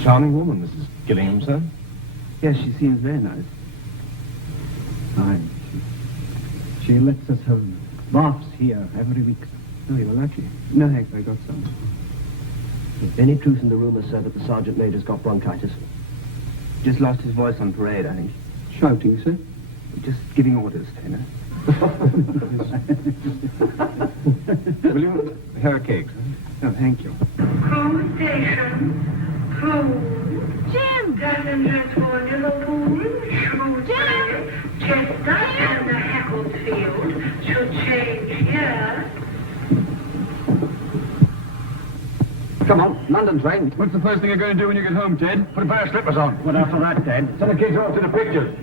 Charming woman, Mrs. Gillingham, sir. Yes, she seems very nice. Fine. She lets us have baths here every week. Oh, you were lucky. No, thanks, I got some. Is any truth in the rumor, sir, that the sergeant major's got bronchitis? Just lost his voice on parade, I think. Shouting, sir? Just giving orders, Taylor. Will you have a cake, sir? Oh, thank you. Crew station. Crew. Jim! Passengers for Liverpool, Shrewsbury, Chester, and the Hacklefield should change here. Come on, London train. What's the first thing you're going to do when you get home, Ted? Put a pair of slippers on. What after that, Ted? Send the kids off to the pictures.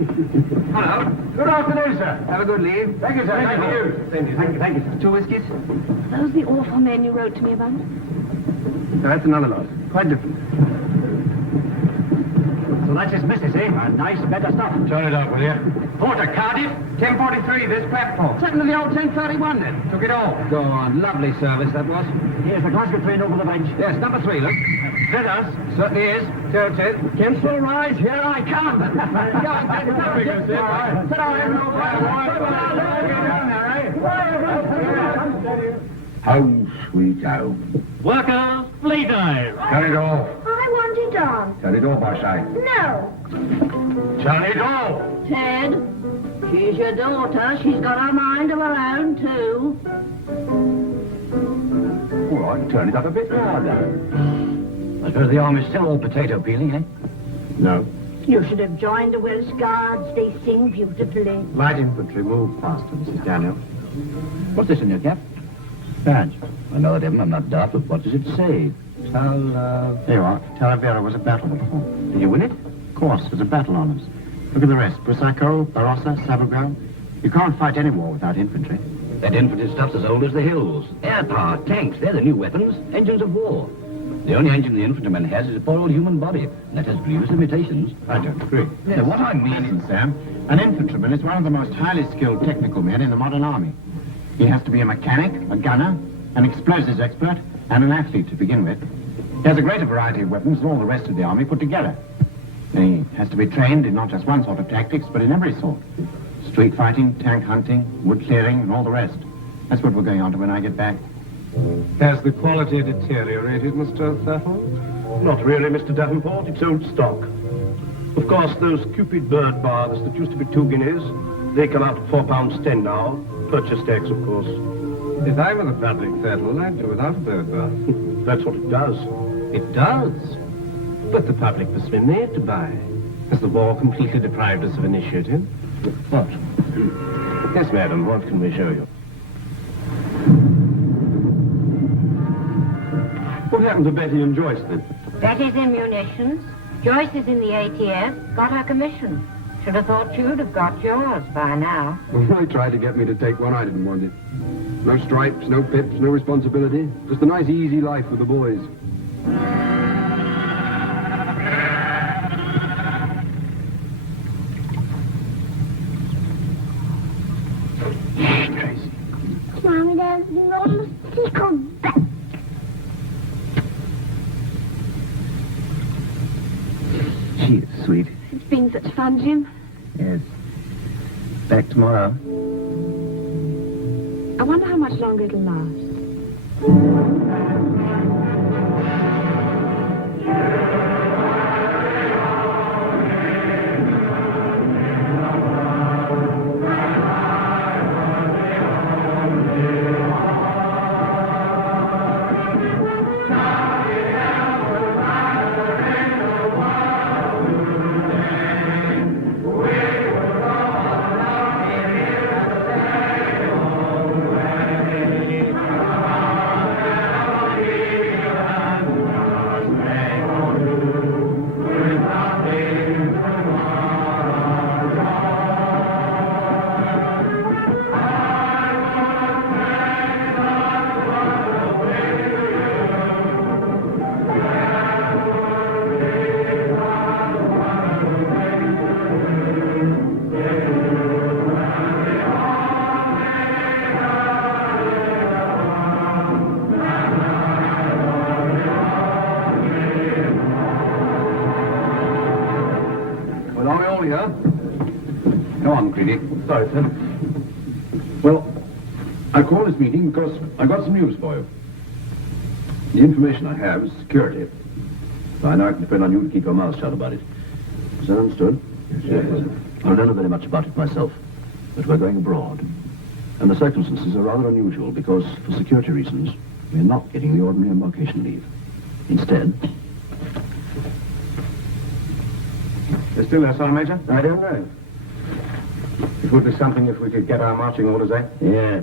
Hello. Good afternoon, sir. Have a good leave. Thank you, sir. Thank you. Thank you, sir. 2 whiskies? Those the awful men you wrote to me about? No, that's another lot. Quite different. So that's his missus, eh? A nice bed of stuff. Turn it up, will you? Porter, Cardiff, 1043, this platform. Second to the old 1031 then. Took it all. Go on. Lovely service, that was. Here's the Glasgow train over the bench. Yes, number 3, look. Sitters. Certainly is. Tilted. Kempsville rise, here I come. Go on, sit Home, sweet home. Workers, play time. Turn it off. I want it on. Turn it off, I say. No. Turn it off. Ted, she's your daughter. She's got her mind of her own, too. All right, turn it up a bit more, then. I suppose the army's still all potato peeling, eh? No. You should have joined the Welsh Guards. They sing beautifully. Light infantry, move faster, Mrs. Daniel. What's this in your cap? Badge. I know that, Evan. I'm not daft, but what does it say? There you are. Talavera was a battle before. Did you win it? Of course, there's a battle on us. Look at the rest. Busaco, Barossa, Sabugo. You can't fight any war without infantry. That infantry stuff's as old as the hills. Air power, tanks, they're the new weapons. Engines of war. The only engine the infantryman has is a poor old human body. And that has grievous limitations. I don't agree. Yes. No, what I mean is, Sam, an infantryman is one of the most highly skilled technical men in the modern army. He has to be a mechanic, a gunner, an explosives expert, and an athlete to begin with. He has a greater variety of weapons than all the rest of the army put together. And he has to be trained in not just one sort of tactics, but in every sort. Street fighting, tank hunting, wood clearing, and all the rest. That's what we're going on to when I get back. Has the quality deteriorated, Mr. Thettle? Not really, Mr. Davenport. It's old stock. Of course, those Cupid bird baths that used to be 2 guineas, they come out at £4.10 now. Purchase tax, of course. If I were the public, Thettle, I'd do without a bird bath. That's what it does. It does. But the public must be made to buy. Has the war completely deprived us of initiative? What? Yes, madam, what can we show you? What happened to Betty and Joyce, then? Betty's in munitions. Joyce is in the ATF. Got her commission. Should have thought you'd have got yours by now. Well, they tried to get me to take one. I didn't want it. No stripes, no pips, no responsibility. Just a nice, easy life with the boys. Tracy. Mommy, there's an enormous secret back. She is sweet. It's been such fun, Jim. Yes. Back tomorrow. I wonder how much longer it'll last. Go on, Creedy. Sorry, sir. Well, I called this meeting because I got some news for you. The information I have is security. So I know I can depend on you to keep your mouth shut about it. Is that understood? Yes. I don't know very much about it myself, but we're going abroad. And the circumstances are rather unusual because, for security reasons, we're not getting the ordinary embarkation leave. Instead... They're still there, Sergeant Major? I don't know. It would be something if we could get our marching orders, eh? Yeah.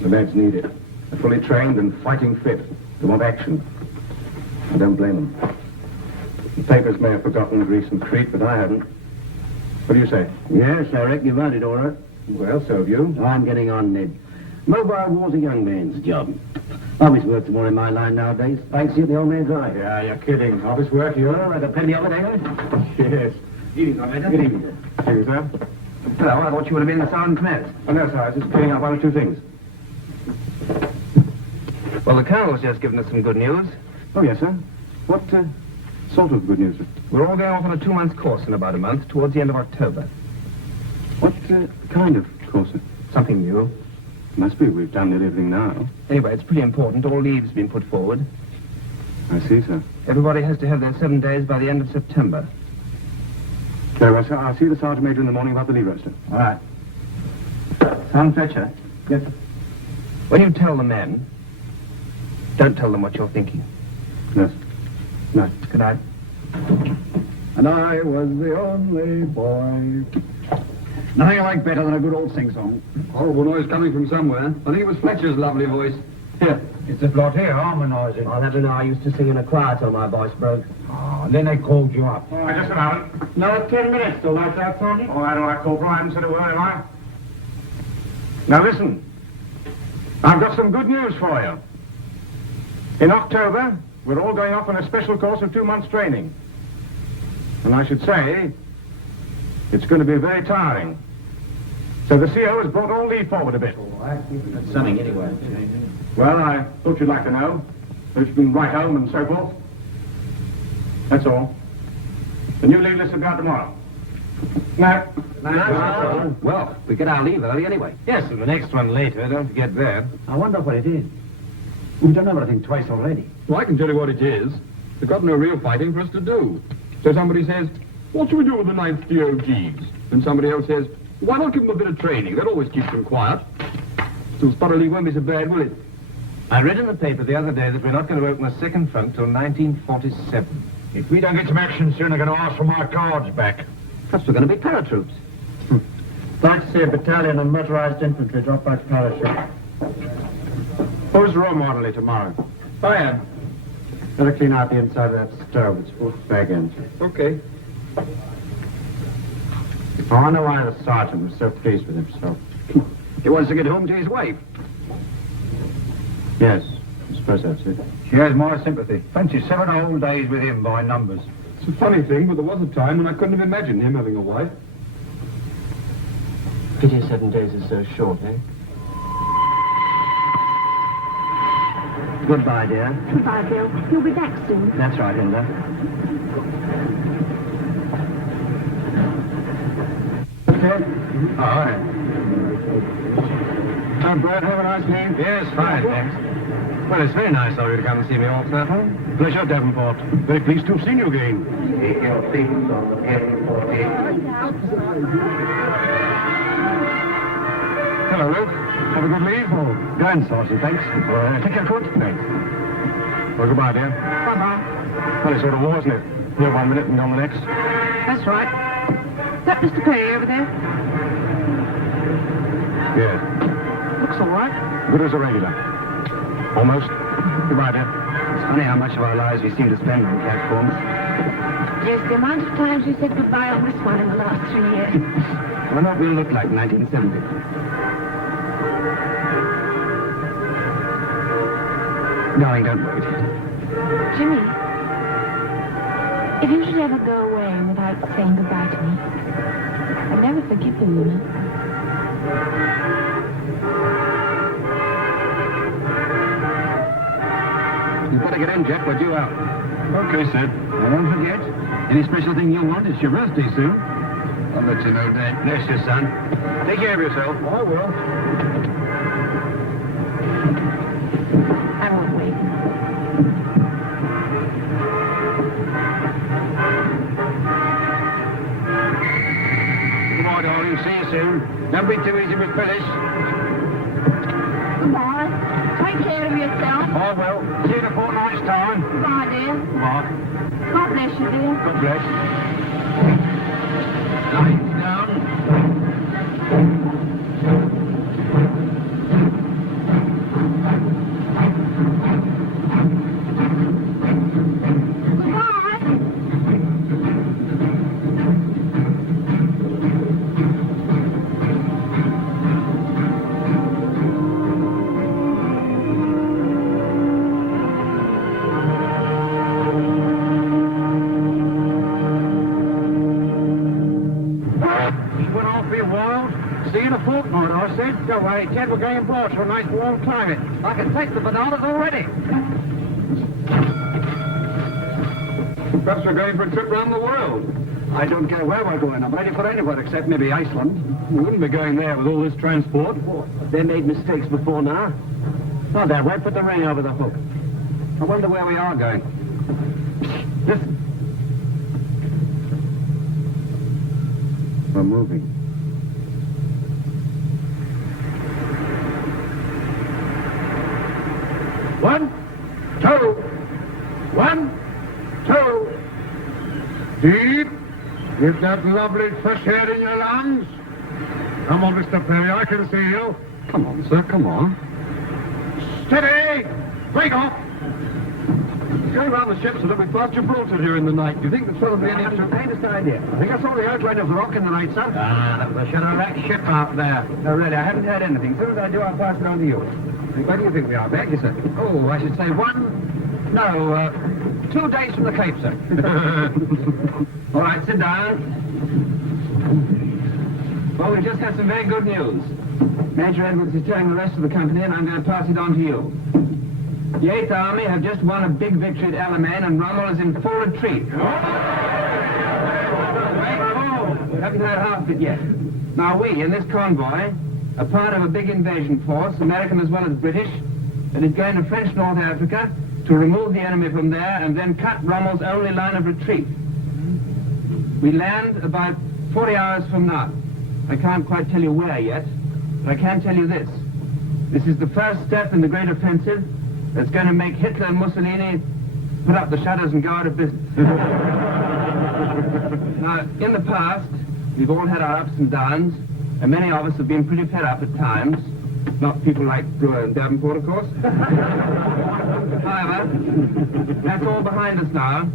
The lads need it. They're fully trained and fighting fit. They want action. I don't blame them. The papers may have forgotten Greece and Crete, but I haven't. What do you say? Yes, I reckon you've had it all right. Well, so have you. I'm getting on, Ned. Mobile war's a young man's job. Office work's more in my line nowadays. I see the old man's right. Yeah, you're kidding. Office work, you Oh, I got plenty of it, ain't I? Yes. Evening, Commander. Good evening. Thank you, sir. Hello, I thought you would have been the sergeant command. Oh, no, sir. I was just clearing up one or two things. Well, the Colonel's just given us some good news. Oh, yes, sir. What sort of good news, sir? We're all going off on a 2-month course in about a month, towards the end of October. What kind of course, sir? Something new. Must be. We've done nearly everything now. Anyway, it's pretty important. All leave's been put forward. I see, sir. Everybody has to have their 7 days by the end of September. Very well, sir. I'll see the sergeant major in the morning about the leave roster. All right. Sergeant Fletcher. Yes, sir. When you tell the men, don't tell them what you're thinking. Yes. No. Good night. And I was the only boy. Nothing I like better than a good old sing-song. Horrible noise coming from somewhere. I think it was Fletcher's lovely voice. Here, it's the lot here harmonising. I'll have to know I used to sing in a choir till my voice broke. Oh, and then they called you up. All right, just a moment. No, 10 minutes till lights out, Sergeant. All right, Corporal. I haven't said a word, have I? Now listen. I've got some good news for you. In October, we're all going off on a special course of 2 months training. And I should say, it's going to be very tiring. So the CO has brought all leave forward a bit. That's something anyway. Well, I thought you'd like to know. So you can write home and so forth. That's all. The new leave list will be out tomorrow. No. Well, we get our leave early anyway. Yes, and the next one later. Don't forget that. I wonder what it is. We've done everything twice already. Well, I can tell you what it is. They've got no real fighting for us to do. So somebody says, what should we do with the 9th DOGs? And somebody else says, why not give them a bit of training? That always keeps them quiet. Still, Sputter League won't be so bad, will it? I read in the paper the other day that we're not going to open a second front till 1947. If we don't get some action soon, they're going to ask for my cards back. Plus, we're going to be paratroops. Like to see a battalion of motorized infantry drop like parachute. Who's role model tomorrow? I am. Better clean out the inside of that stove. It's full of back ends. Okay. Oh, I know why the sergeant was so pleased with himself. He wants to get home to his wife. Yes, I suppose that's it. She has my sympathy. Fancy 7 whole days with him by numbers. It's a funny thing, but there was a time when I couldn't have imagined him having a wife. Pity 7 days is so short, eh? Goodbye, dear. Goodbye, Bill. You'll be back soon. That's right, Hilda. All right. Brad, have a nice leave? Yes, fine, thanks. Well, it's very nice of you to come and see me off, Snapper. Pleasure, Davenport. Very pleased to have seen you again. Take your seats on the Hello, Luke. Have a good leave? Oh, grand, Sergeant, thanks. Take care, foot. Thanks. Well, goodbye, dear. Bye-bye. Funny sort of war, isn't it? Here 1 minute and gone the next. That's right. Is that Mr. Perry over there? Yes. Looks all right. Good as a regular. Almost. Goodbye, dear. It's funny how much of our lives we seem to spend on platforms. Yes, the amount of times we said goodbye on this one in the last 3 years. I wonder what we'll look like in 1970. Darling, don't wait. Jimmy, if you should ever go away without saying goodbye to me, I'll never forgive you, you know. You better get in, Jack. We're due out. Okay, Sid. And don't forget, any special thing you want, it's your birthday soon. I'll let you know, Dad. Bless you, son. Take care of yourself. I will. I won't wait. Goodbye, darling. See you soon. Don't be too easy with Phyllis. Goodbye. Take care of yourself. I will. See you in a fortnight's time. Goodbye, dear. Goodbye. God bless you, dear. God bless. Lying down. Don't worry, Ted, we're going abroad to a nice warm climate. I can taste the bananas already. Perhaps we're going for a trip around the world. I don't care where we're going. I'm ready for anywhere except maybe Iceland. We wouldn't be going there with all this transport. They made mistakes before now. Not that way, put the ring over the hook. I wonder where we are going. Listen. We're moving. One, two. One, two. Deep. Get that lovely fresh air in your lungs. Come on, Mr. Perry, I can see you. Come on, sir, come on. Steady! Break off! Go around the ship so that we pass Gibraltar during the night. Do you think that's probably any the faintest idea. I think I saw the outline of the rock in the night, sir. That was a shipwreck ship out there. No, really, I haven't heard anything. As soon as I do, I'll pass it on to you. Where do you think we are, Beck? Sir? Oh, I should say 2 days from the Cape, sir. All right, sit down. Well, we just had some very good news. Major Edwards is telling the rest of the company, and I'm going to pass it on to you. The 8th Army have just won a big victory at Alamein, and Rommel is in full retreat. Haven't heard half of it yet. Now, we, in this convoy, are part of a big invasion force, American as well as British, that is going to French North Africa to remove the enemy from there and then cut Rommel's only line of retreat. We land about 40 hours from now. I can't quite tell you where yet, but I can tell you this. This is the first step in the great offensive that's going to make Hitler and Mussolini put up the shutters and go out of business. Now, in the past, we've all had our ups and downs, and many of us have been pretty fed up at times. Not people like Brewer and Davenport, of course. However, that's all behind us now,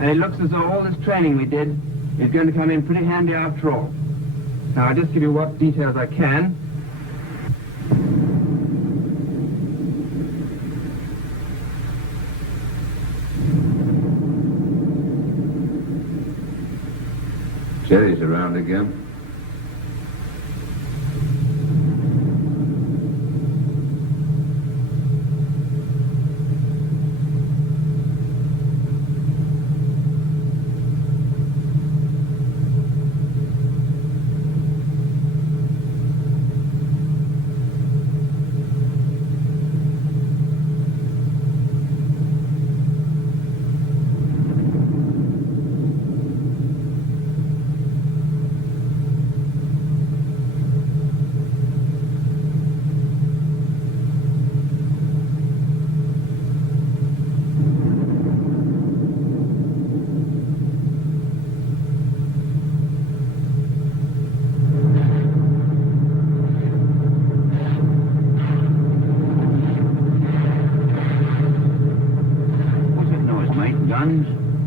and it looks as though all this training we did is going to come in pretty handy after all. Now, I'll just give you what details I can. Jerry's around again.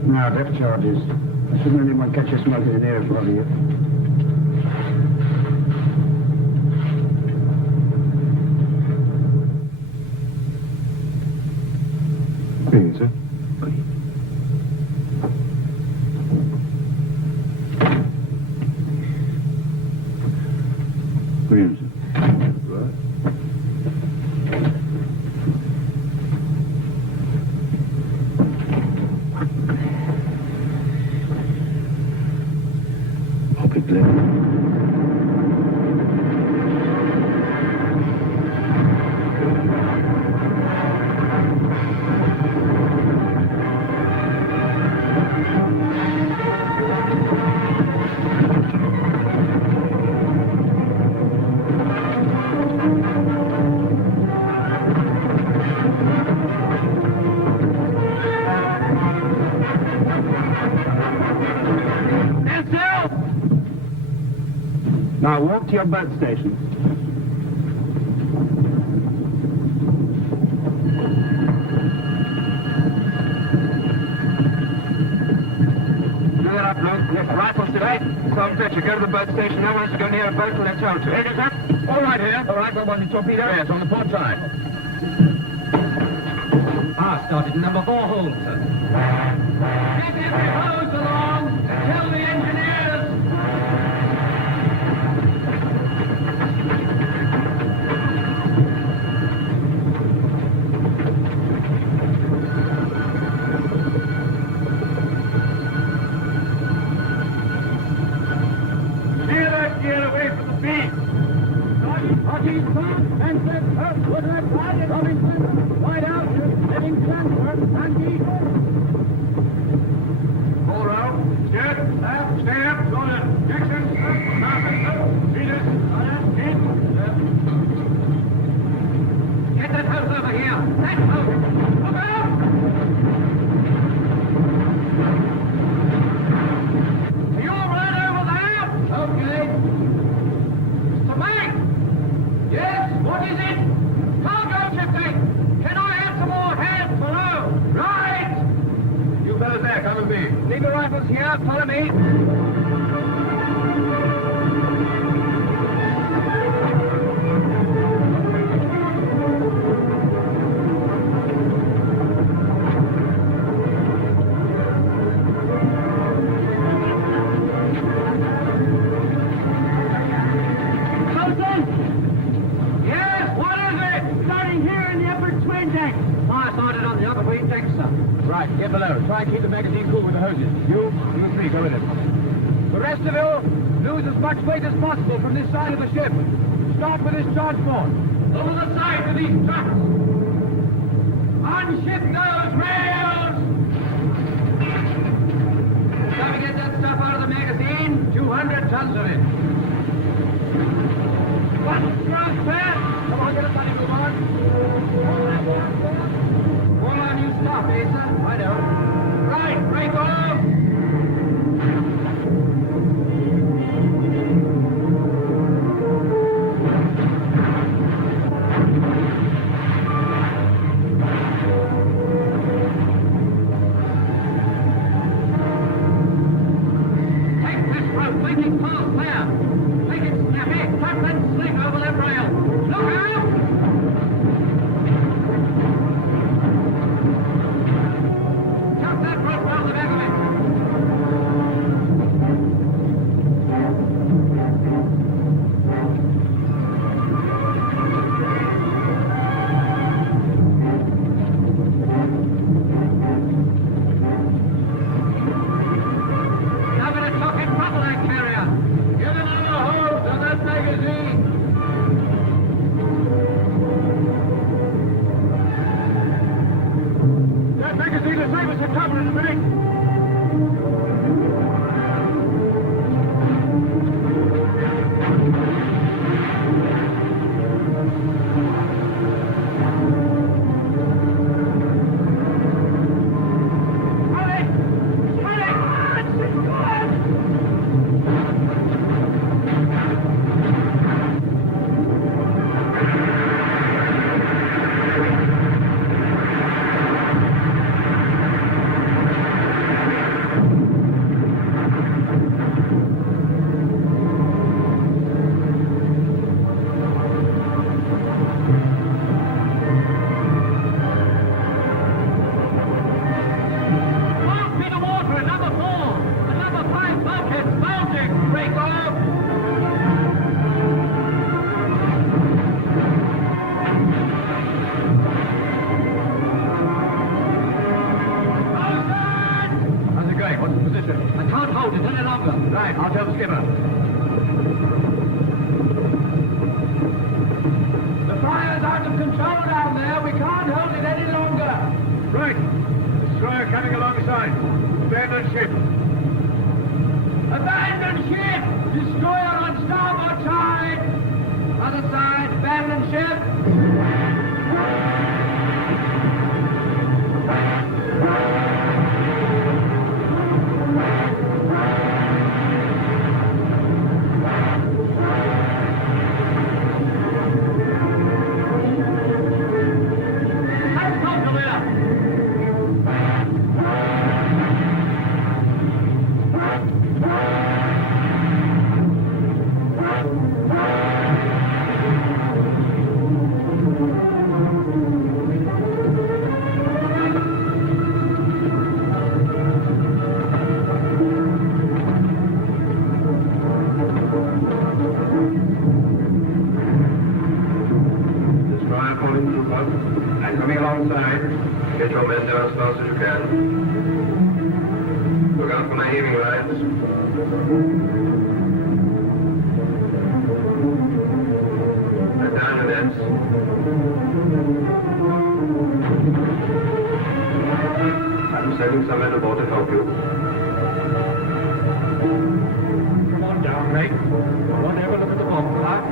No, depth charges. I shouldn't let anyone catch you smoking in here if I were you. Good evening, sir. Good evening, sir. Right. Hope it clear. Now walk to your boat station. Do that up, Luke. Left rifles today. Some Fletcher, go to the boat station. No one has to go near a boat till they're told to. Any, sir? All right here. All right, got one torpedo? Yes, on the port side. Started in number 4 hold, sir. Get every hose along. Tell the engineers. That's out! Look out! Are you all right over there? Okay. Mr. Mike! Yes, what is it? Cargo shifting! Can I have some more hands below? Right! You fellas there, come with me. Leave your rifles here, follow me. Right, get below. Try and keep the magazine cool with the hoses. You three, go with it. The rest of you, lose as much weight as possible from this side of the ship. Start with this charge board. Over the side of these trucks. Unship those rails! Shall we get that stuff out of the magazine? 200 tons of it. What? Strong fast! Come on, get a funny move on. Hold on, you stop, Asa. I know. Right, break off! Take this rope, make it full clear. Make it snappy, tuck and sling over that rail. Look out! That rope round the back of it. Now we're talking propellant carrier. Give another hold to that magazine. That magazine will save us a cover in a minute. Right, I'll tell the skipper. The fire's out of control down there. We can't hold it any longer. Right. Destroyer coming alongside. Abandon ship. Abandon ship! Destroyer on starboard side. Other side, abandon ship. I'm coming alongside. Get your men down as fast as you can. Look out for my heaving lines. Let down your nets. I'm sending some men aboard to help you. Come on down, mate. Don't ever look at the bomb clock.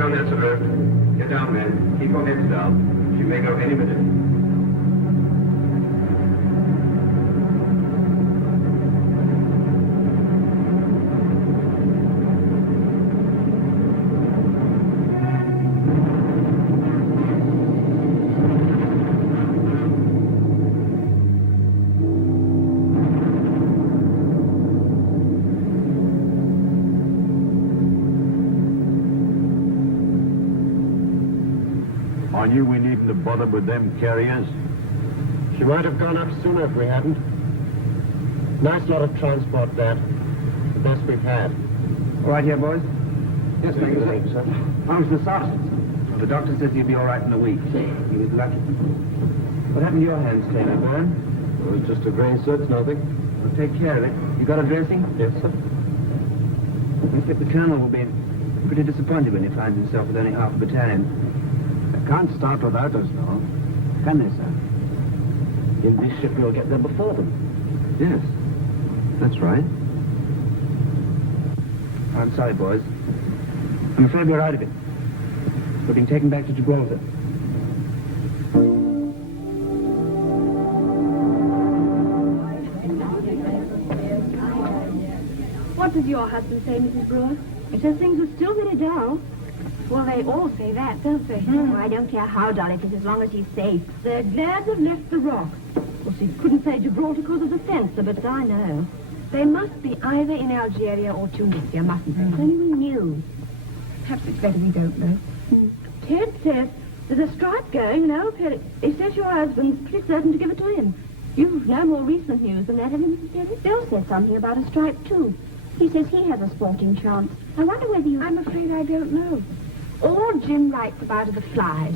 down there, sir. Get down, men. Keep your heads down. She may go any minute. I knew we needn't have bothered with them carriers. She might have gone up sooner if we hadn't. Nice lot of transport, that. The best we've had. All right here, boys? Yes, thank you, sir. How's the sergeant? The doctor says he'll be all right in a week. He was lucky. What happened to your hands, Taylor, burn? It was just a grain soot, nothing. Well, take care of it. You got a dressing? Yes, sir. I think the colonel will be pretty disappointed when he finds himself with only half a battalion. They can't start without us now. Can they, sir? In this ship we'll get there before them. Yes, that's right. I'm sorry, boys. I'm afraid we're out of it. We're being taken back to Gibraltar. What does your husband say, Mrs. Brewer? He says things are still very dull. Well, they all say that, don't they? I don't care how dull it is as long as he's safe. They're glad they've left the rock. Of course, he couldn't say Gibraltar because of the fence, but I know. They must be either in Algeria or Tunisia, mustn't they? If only we knew. Perhaps it's better we don't know. Ted says there's a strike going, he says your husband's pretty certain to give it to him. You've no more recent news than that, haven't you, Mrs. Terry? Bill said something about a strike, too. He says he has a sporting chance. I wonder whether you... I'm afraid I don't know. All Jim writes about are the flies.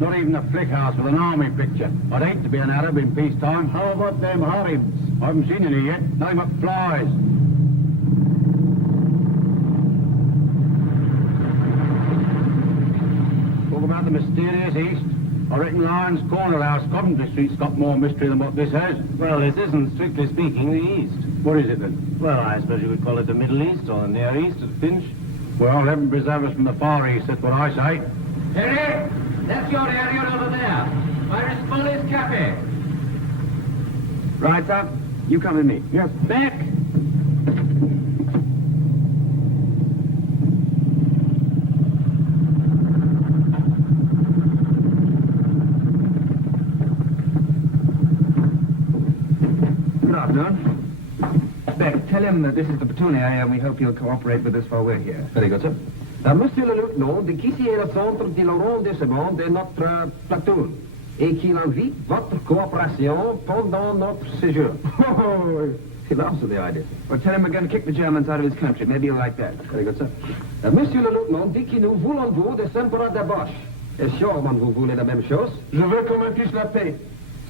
Not even a flick house with an army picture. I'd hate to be an Arab in peacetime. How about them Arabs? I haven't seen any yet. Nothing but flies. Talk about the mysterious East. I reckon Lyons Corner House, Coventry Street's got more mystery than what this has. Well, this isn't, strictly speaking, the East. What is it then? Well, I suppose you could call it the Middle East or the Near East at Finch. Well, heaven preserve us from the Far East, that's what I say. Terry, that's your area over there. Irish Police Cafe. Right, sir. You come with me. Yes. Back. Good afternoon. Beck, tell him that this is the platoon area and we hope he'll cooperate with us while we're here. Very good, sir. Monsieur le lieutenant, qu'ici est le centre de l'arrondissement de notre platoon et qu'il invite votre coopération pendant notre séjour. Oh, He laughs at the idea. well, tell him we're going to kick the Germans out of his country. Maybe he'll like that. Very good, sir. Monsieur le lieutenant dit que nous voulons vous des sympas de Bosch. Et sûrement vous voulez la même chose? Je veux qu'on me fiche la paix.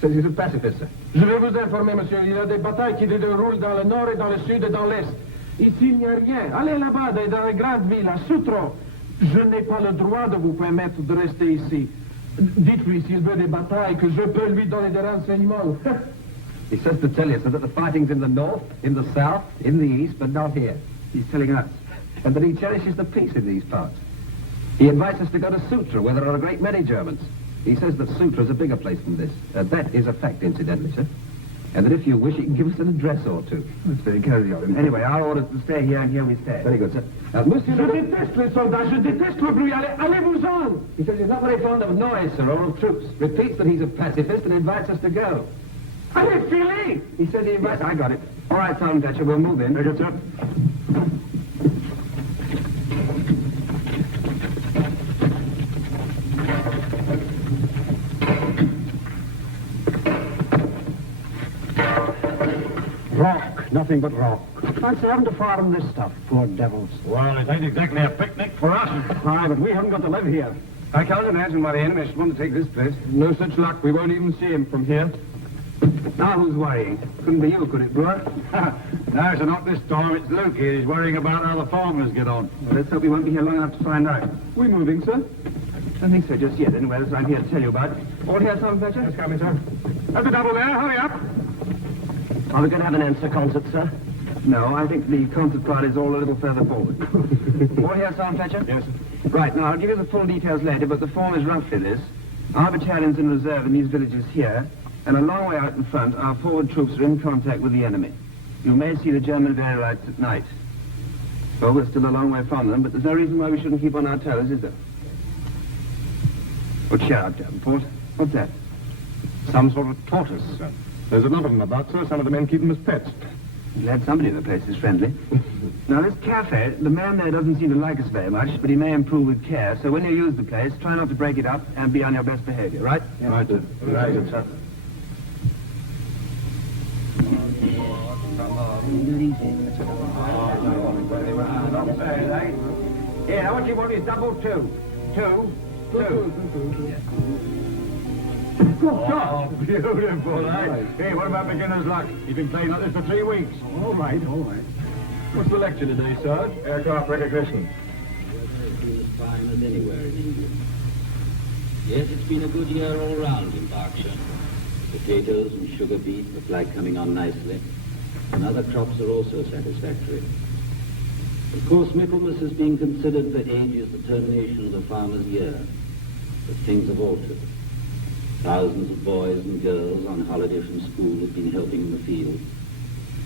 C'est du pacifiste, sir. Je vais vous informer, monsieur. Il y a des batailles qui se déroulent dans le nord et dans le sud et dans l'est. Ici, il n'y a rien. Allez là-bas, dans les grandes villes, à Soutro. Je n'ai pas le droit de vous permettre de rester ici. Dites-lui, s'il veut des batailles, que je peux lui donner des renseignements. He says to tell you so that the fighting's in the north, in the south, in the east, but not here. He's telling us. And that he cherishes the peace in these parts. He invites us to go to Sutra, where there are a great many Germans. He says that Sutra is a bigger place than this. That is a fact, incidentally, sir. And that if you wish, you can give us an address or two. That's very cozy of him. Anyway, our orders to stay here, and here we stay. Very good, sir. Monsieur Je le... déteste les soldats, je déteste le bruit. Allez-vous-en! He says he's not very fond of noise, sir, or of troops. Repeats that he's a pacifist and invites us to go. Allez, filez! He says he invites... I got it. All right, Sergeant Thatcher, we'll move in. Very good, sir. Rock, nothing but rock. Fancy having to fire them this stuff, poor devils. Well, it ain't exactly a picnic for us. Aye, but we haven't got to live here. I can't imagine why the enemy should want to take this place. No such luck. We won't even see him from here. Now who's worrying? Couldn't be you, could it, Brewer? No, sir, not this time. It's Luke here. He's worrying about how the farmers get on. Well, let's hope he won't be here long enough to find out. We moving, sir? I don't think so just yet. Anyway, that's what I'm here to tell you about. All here, Sergeant Fletcher? Yes, coming, sir. That's a double there, hurry up. Are we going to have an answer concert, sir? No, I think the concert party is all a little further forward. All here, Sergeant Fletcher? Yes, sir. Right, now, I'll give you the full details later, but the form is roughly this. Our battalion's in reserve in these villages here, and a long way out in front, our forward troops are in contact with the enemy. You may see the German aerialites at night. Well, we're still a long way from them, but there's no reason why we shouldn't keep on our toes, is there? Oh, cheer up, Davenport. What's that? Some sort of tortoise, sir. There's enough of them about, sir. Some of the men keep them as pets. Glad somebody in the place is friendly. Now, this cafe, the man there doesn't seem to like us very much, but he may improve with care. So when you use the place, try not to break it up and be on your best behavior, right? Yeah, right, sir. Right, sir. Here, what you want is double two. Two. Oh, beautiful, eh? Hey, what about beginner's luck? You've been playing like this for 3 weeks. All right, all right. What's the lecture today, Sarge? Aircraft recognition. Been as fine as anywhere in England. Yes, it's been a good year all round in Berkshire. Potatoes and sugar beet, the flag coming on nicely. And other crops are also satisfactory. Of course, Michaelmas has been considered for ages the termination of the farmer's year. But things have altered. Thousands of boys and girls on holiday from school have been helping in the field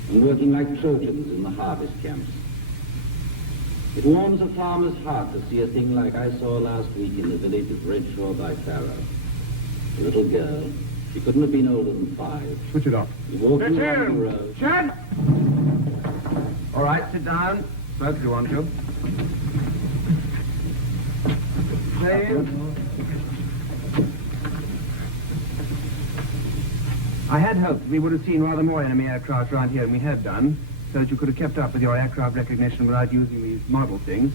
and working like Trojans in the harvest camps. It warms a farmer's heart to see a thing like I saw last week in the village of Redshaw by Farrow. A little girl, she couldn't have been older than 5. Switch it off. Walking That's along him. the road. Chad! All right, sit down. Both if you want to. I had hoped we would have seen rather more enemy aircraft around here than we have done, so that you could have kept up with your aircraft recognition without using these model things.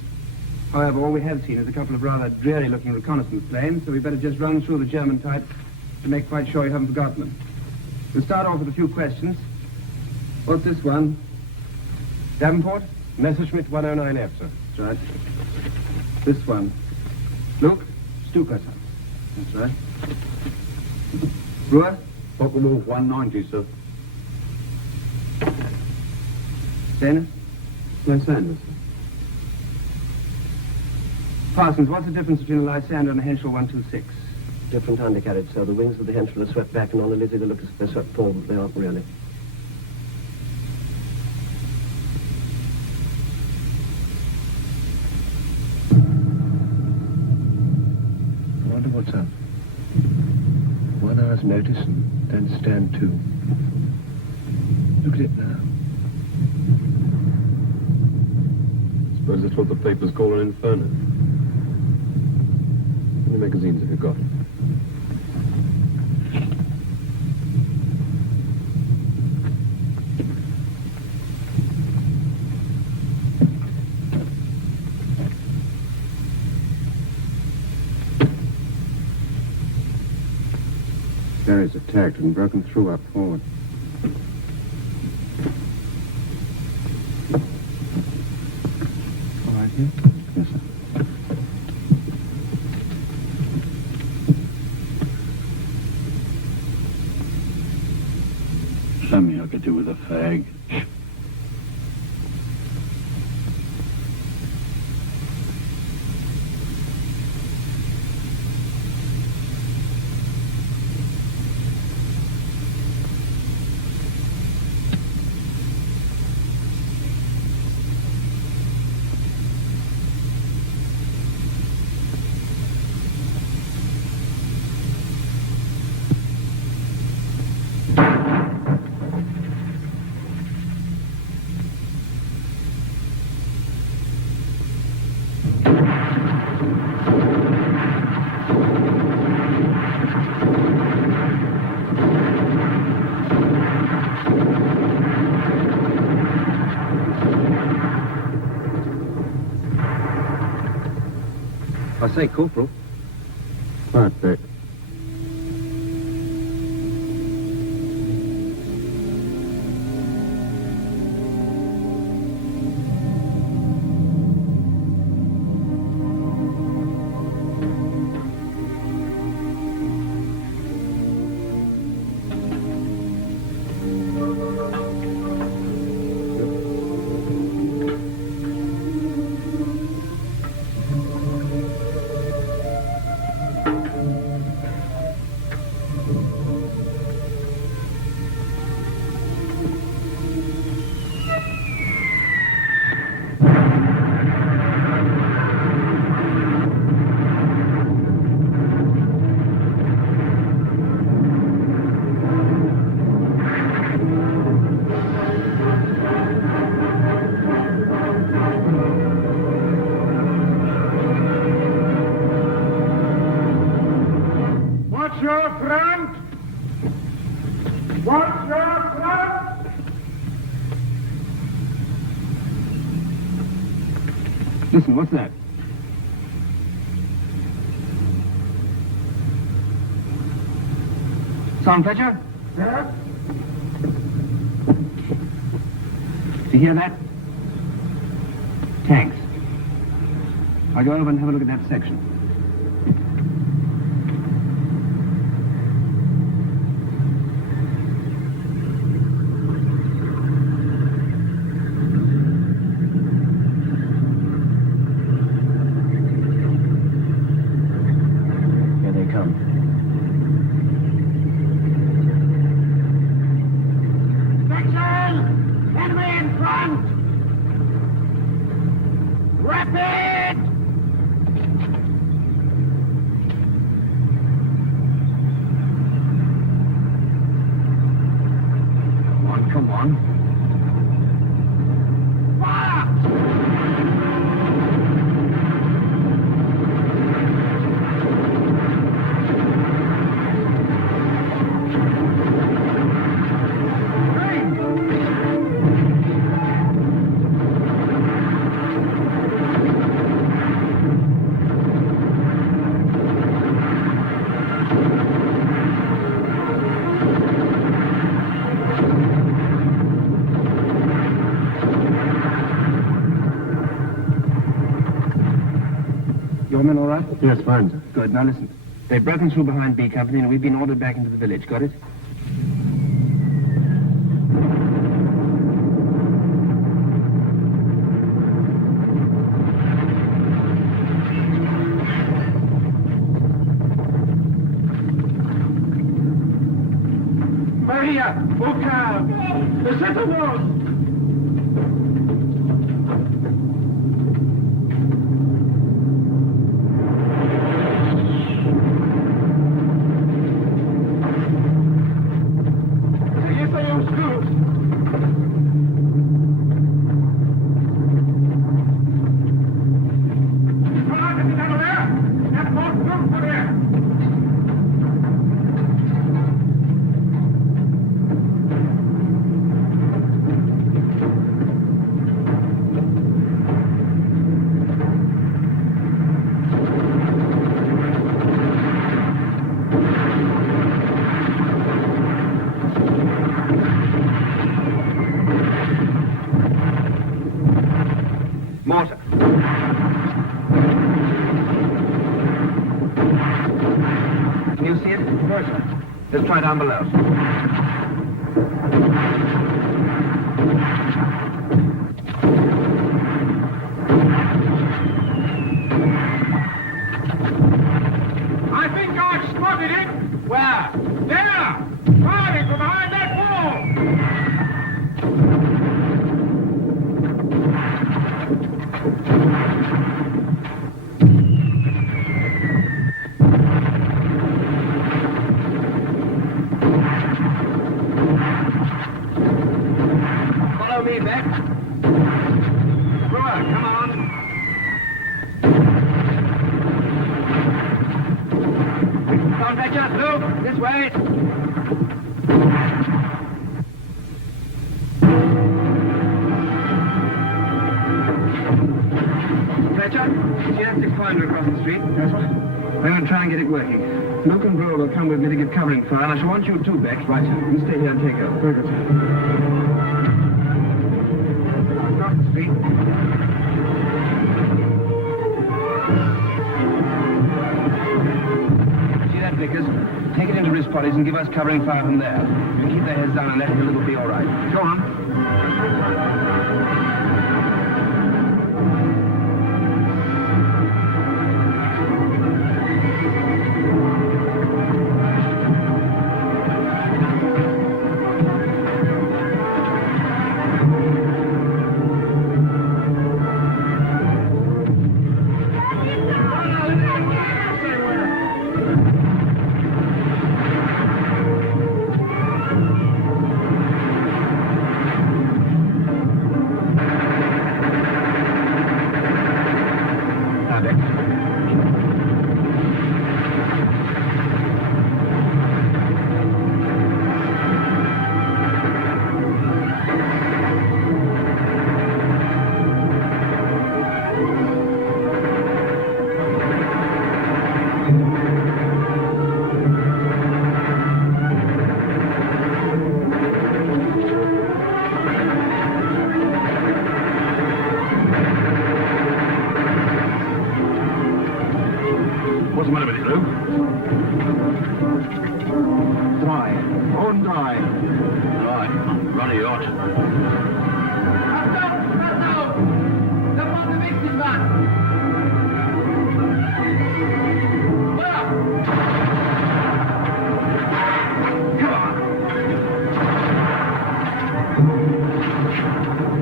However, all we have seen is a couple of rather dreary-looking reconnaissance planes, so we better just run through the German types to make quite sure you haven't forgotten them. We'll start off with a few questions. What's this one? Davenport? Messerschmitt 109F, sir. That's right. This one. Luke? Stuka, sir. That's right. Brewer? Wolf 190, sir. Dana? Lysander, sir. Parsons, what's the difference between a Lysander and a Henschel 126? Different undercarriage, sir. The wings of the Henschel are swept back, and on the Lizzie they look as if they're swept forward, but they aren't really. I wonder what's up. 1 hour's notice and then stand to. Look at it now. Suppose that's what the papers call an inferno. How many magazines have you got? Barry's attacked and broken through up forward. All right, here? Yes, sir. Something I could do with a fag. I say, Corporal. Right, Bert. Watch your front! Watch your front! Listen, what's that? Sergeant Fletcher? Sir? Do you hear that? Tanks. I'll go over and have a look at that section. Here they come. Section! Enemy in front! Rapid! Come on. Your men all right? Yes, fine, sir. Good. Now listen. They've broken through behind B Company and we've been ordered back into the village. Got it? Maria! Au calme! The center wall! Mortar. Can you see it? Yes, sir. Let's try down below. I think I've spotted it. Where? There! Firing from behind that Follow me, Beck. Brewer, come on. Come on, Fletcher. Luke, this way. Fletcher, See that six-pointer across the street? Yes, sir. I'm going to try and get it working. Luke and Brewer will come with me to give covering fire, and I shall want you two, Beck. Right, sir. You stay here and take over. Very good, sir. Across the street. See that, Vickers? Take it into wrist potties and give us covering fire from there. You can keep their heads down and let it will be all right. Go on. What's the matter with it, Luke? Dry. Bone dry. Right. Runny hot.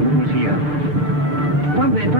Who's here? One minute.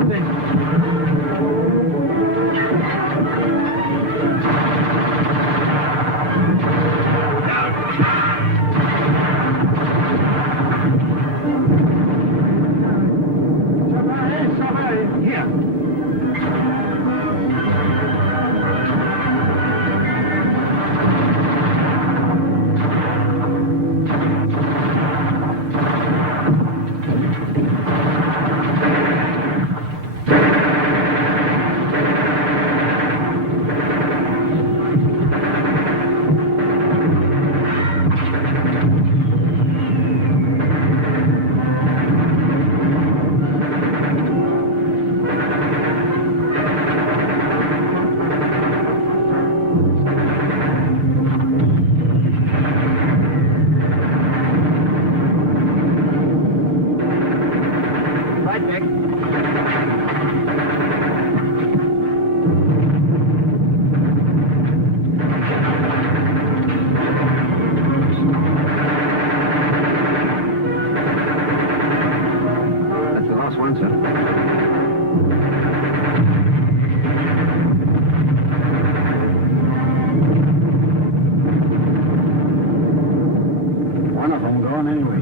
One of them gone anyway.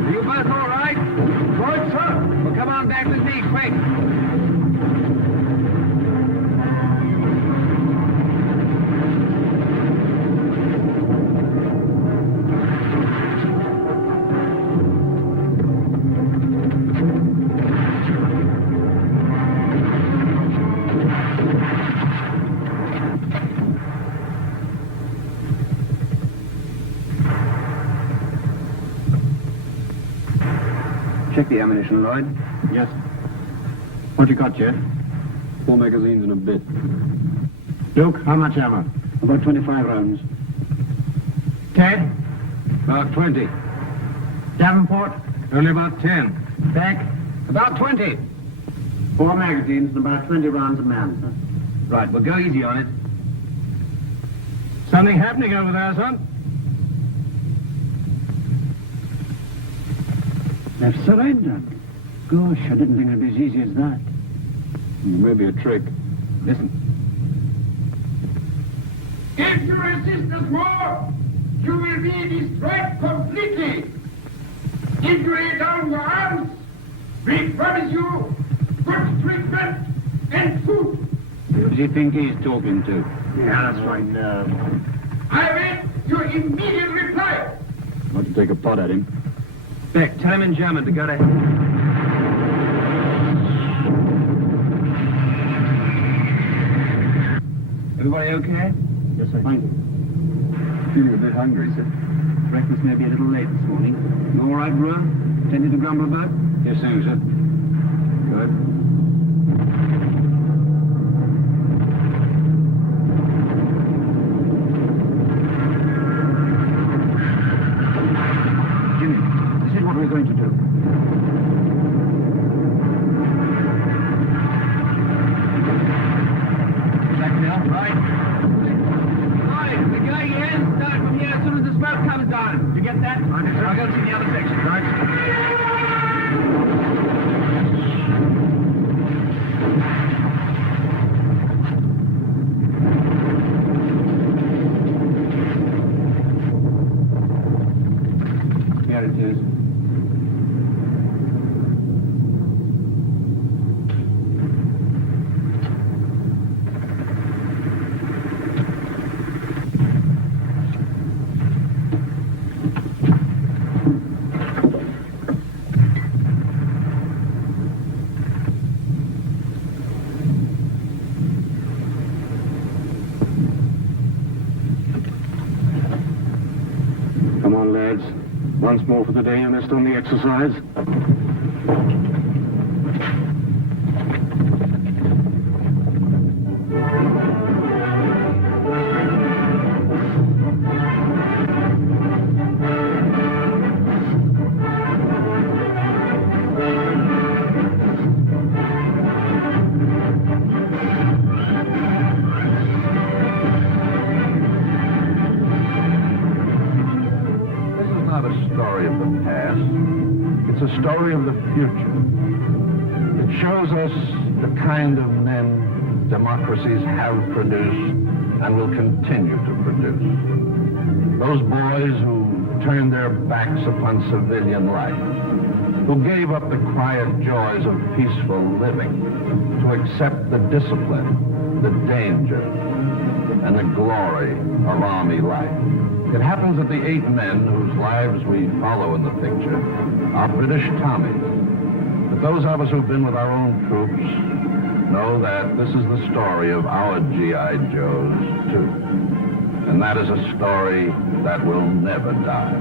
Are you both all right? Good, sir. Well, come on back with me, quick. Check the ammunition, Lloyd. Yes. What you got, Jed? 4 magazines and a bit. Luke, how much ammo? About 25 rounds. Ted? About 20. Davenport? Only about 10. Beck? About 20. 4 magazines and about 20 rounds a man, sir. Right, well, go easy on it. Something happening over there, son? They've surrendered. Gosh, I didn't think it'd be as easy as that. Maybe a trick. Listen. If you resist us more, you will be destroyed completely. If you lay down your arms, we promise you good treatment and food. Who does he think he's talking to? Yeah, that's right. I await your immediate reply. Want to take a pot at him? Beck, tell him in German to go to... Everybody okay? Yes, sir. Thank you. Feeling a bit hungry, sir. Breakfast may be a little late this morning. You all right, Brewer? Anything to grumble about? Yes, sir. Good. Jimmy, this is what we're going to do. Exactly all right. Right, we're going in. Start from here as soon as the smoke comes on. You get that? I'll go to the other section. Right. Here it is. Come on, lads. Once more for the day, and rest on the exercise. This is not a story of the past. It's a story of the future. It shows us the kind of men democracies have produced and will continue to produce. Those boys who turned their backs upon civilian life, who gave up the quiet joys of peaceful living to accept the discipline, the danger, and the glory of army life. It happens that the 8 men whose lives we follow in the picture are British Tommies. But those of us who've been with our own troops know that this is the story of our G.I. Joes, too. And that is a story that will never die.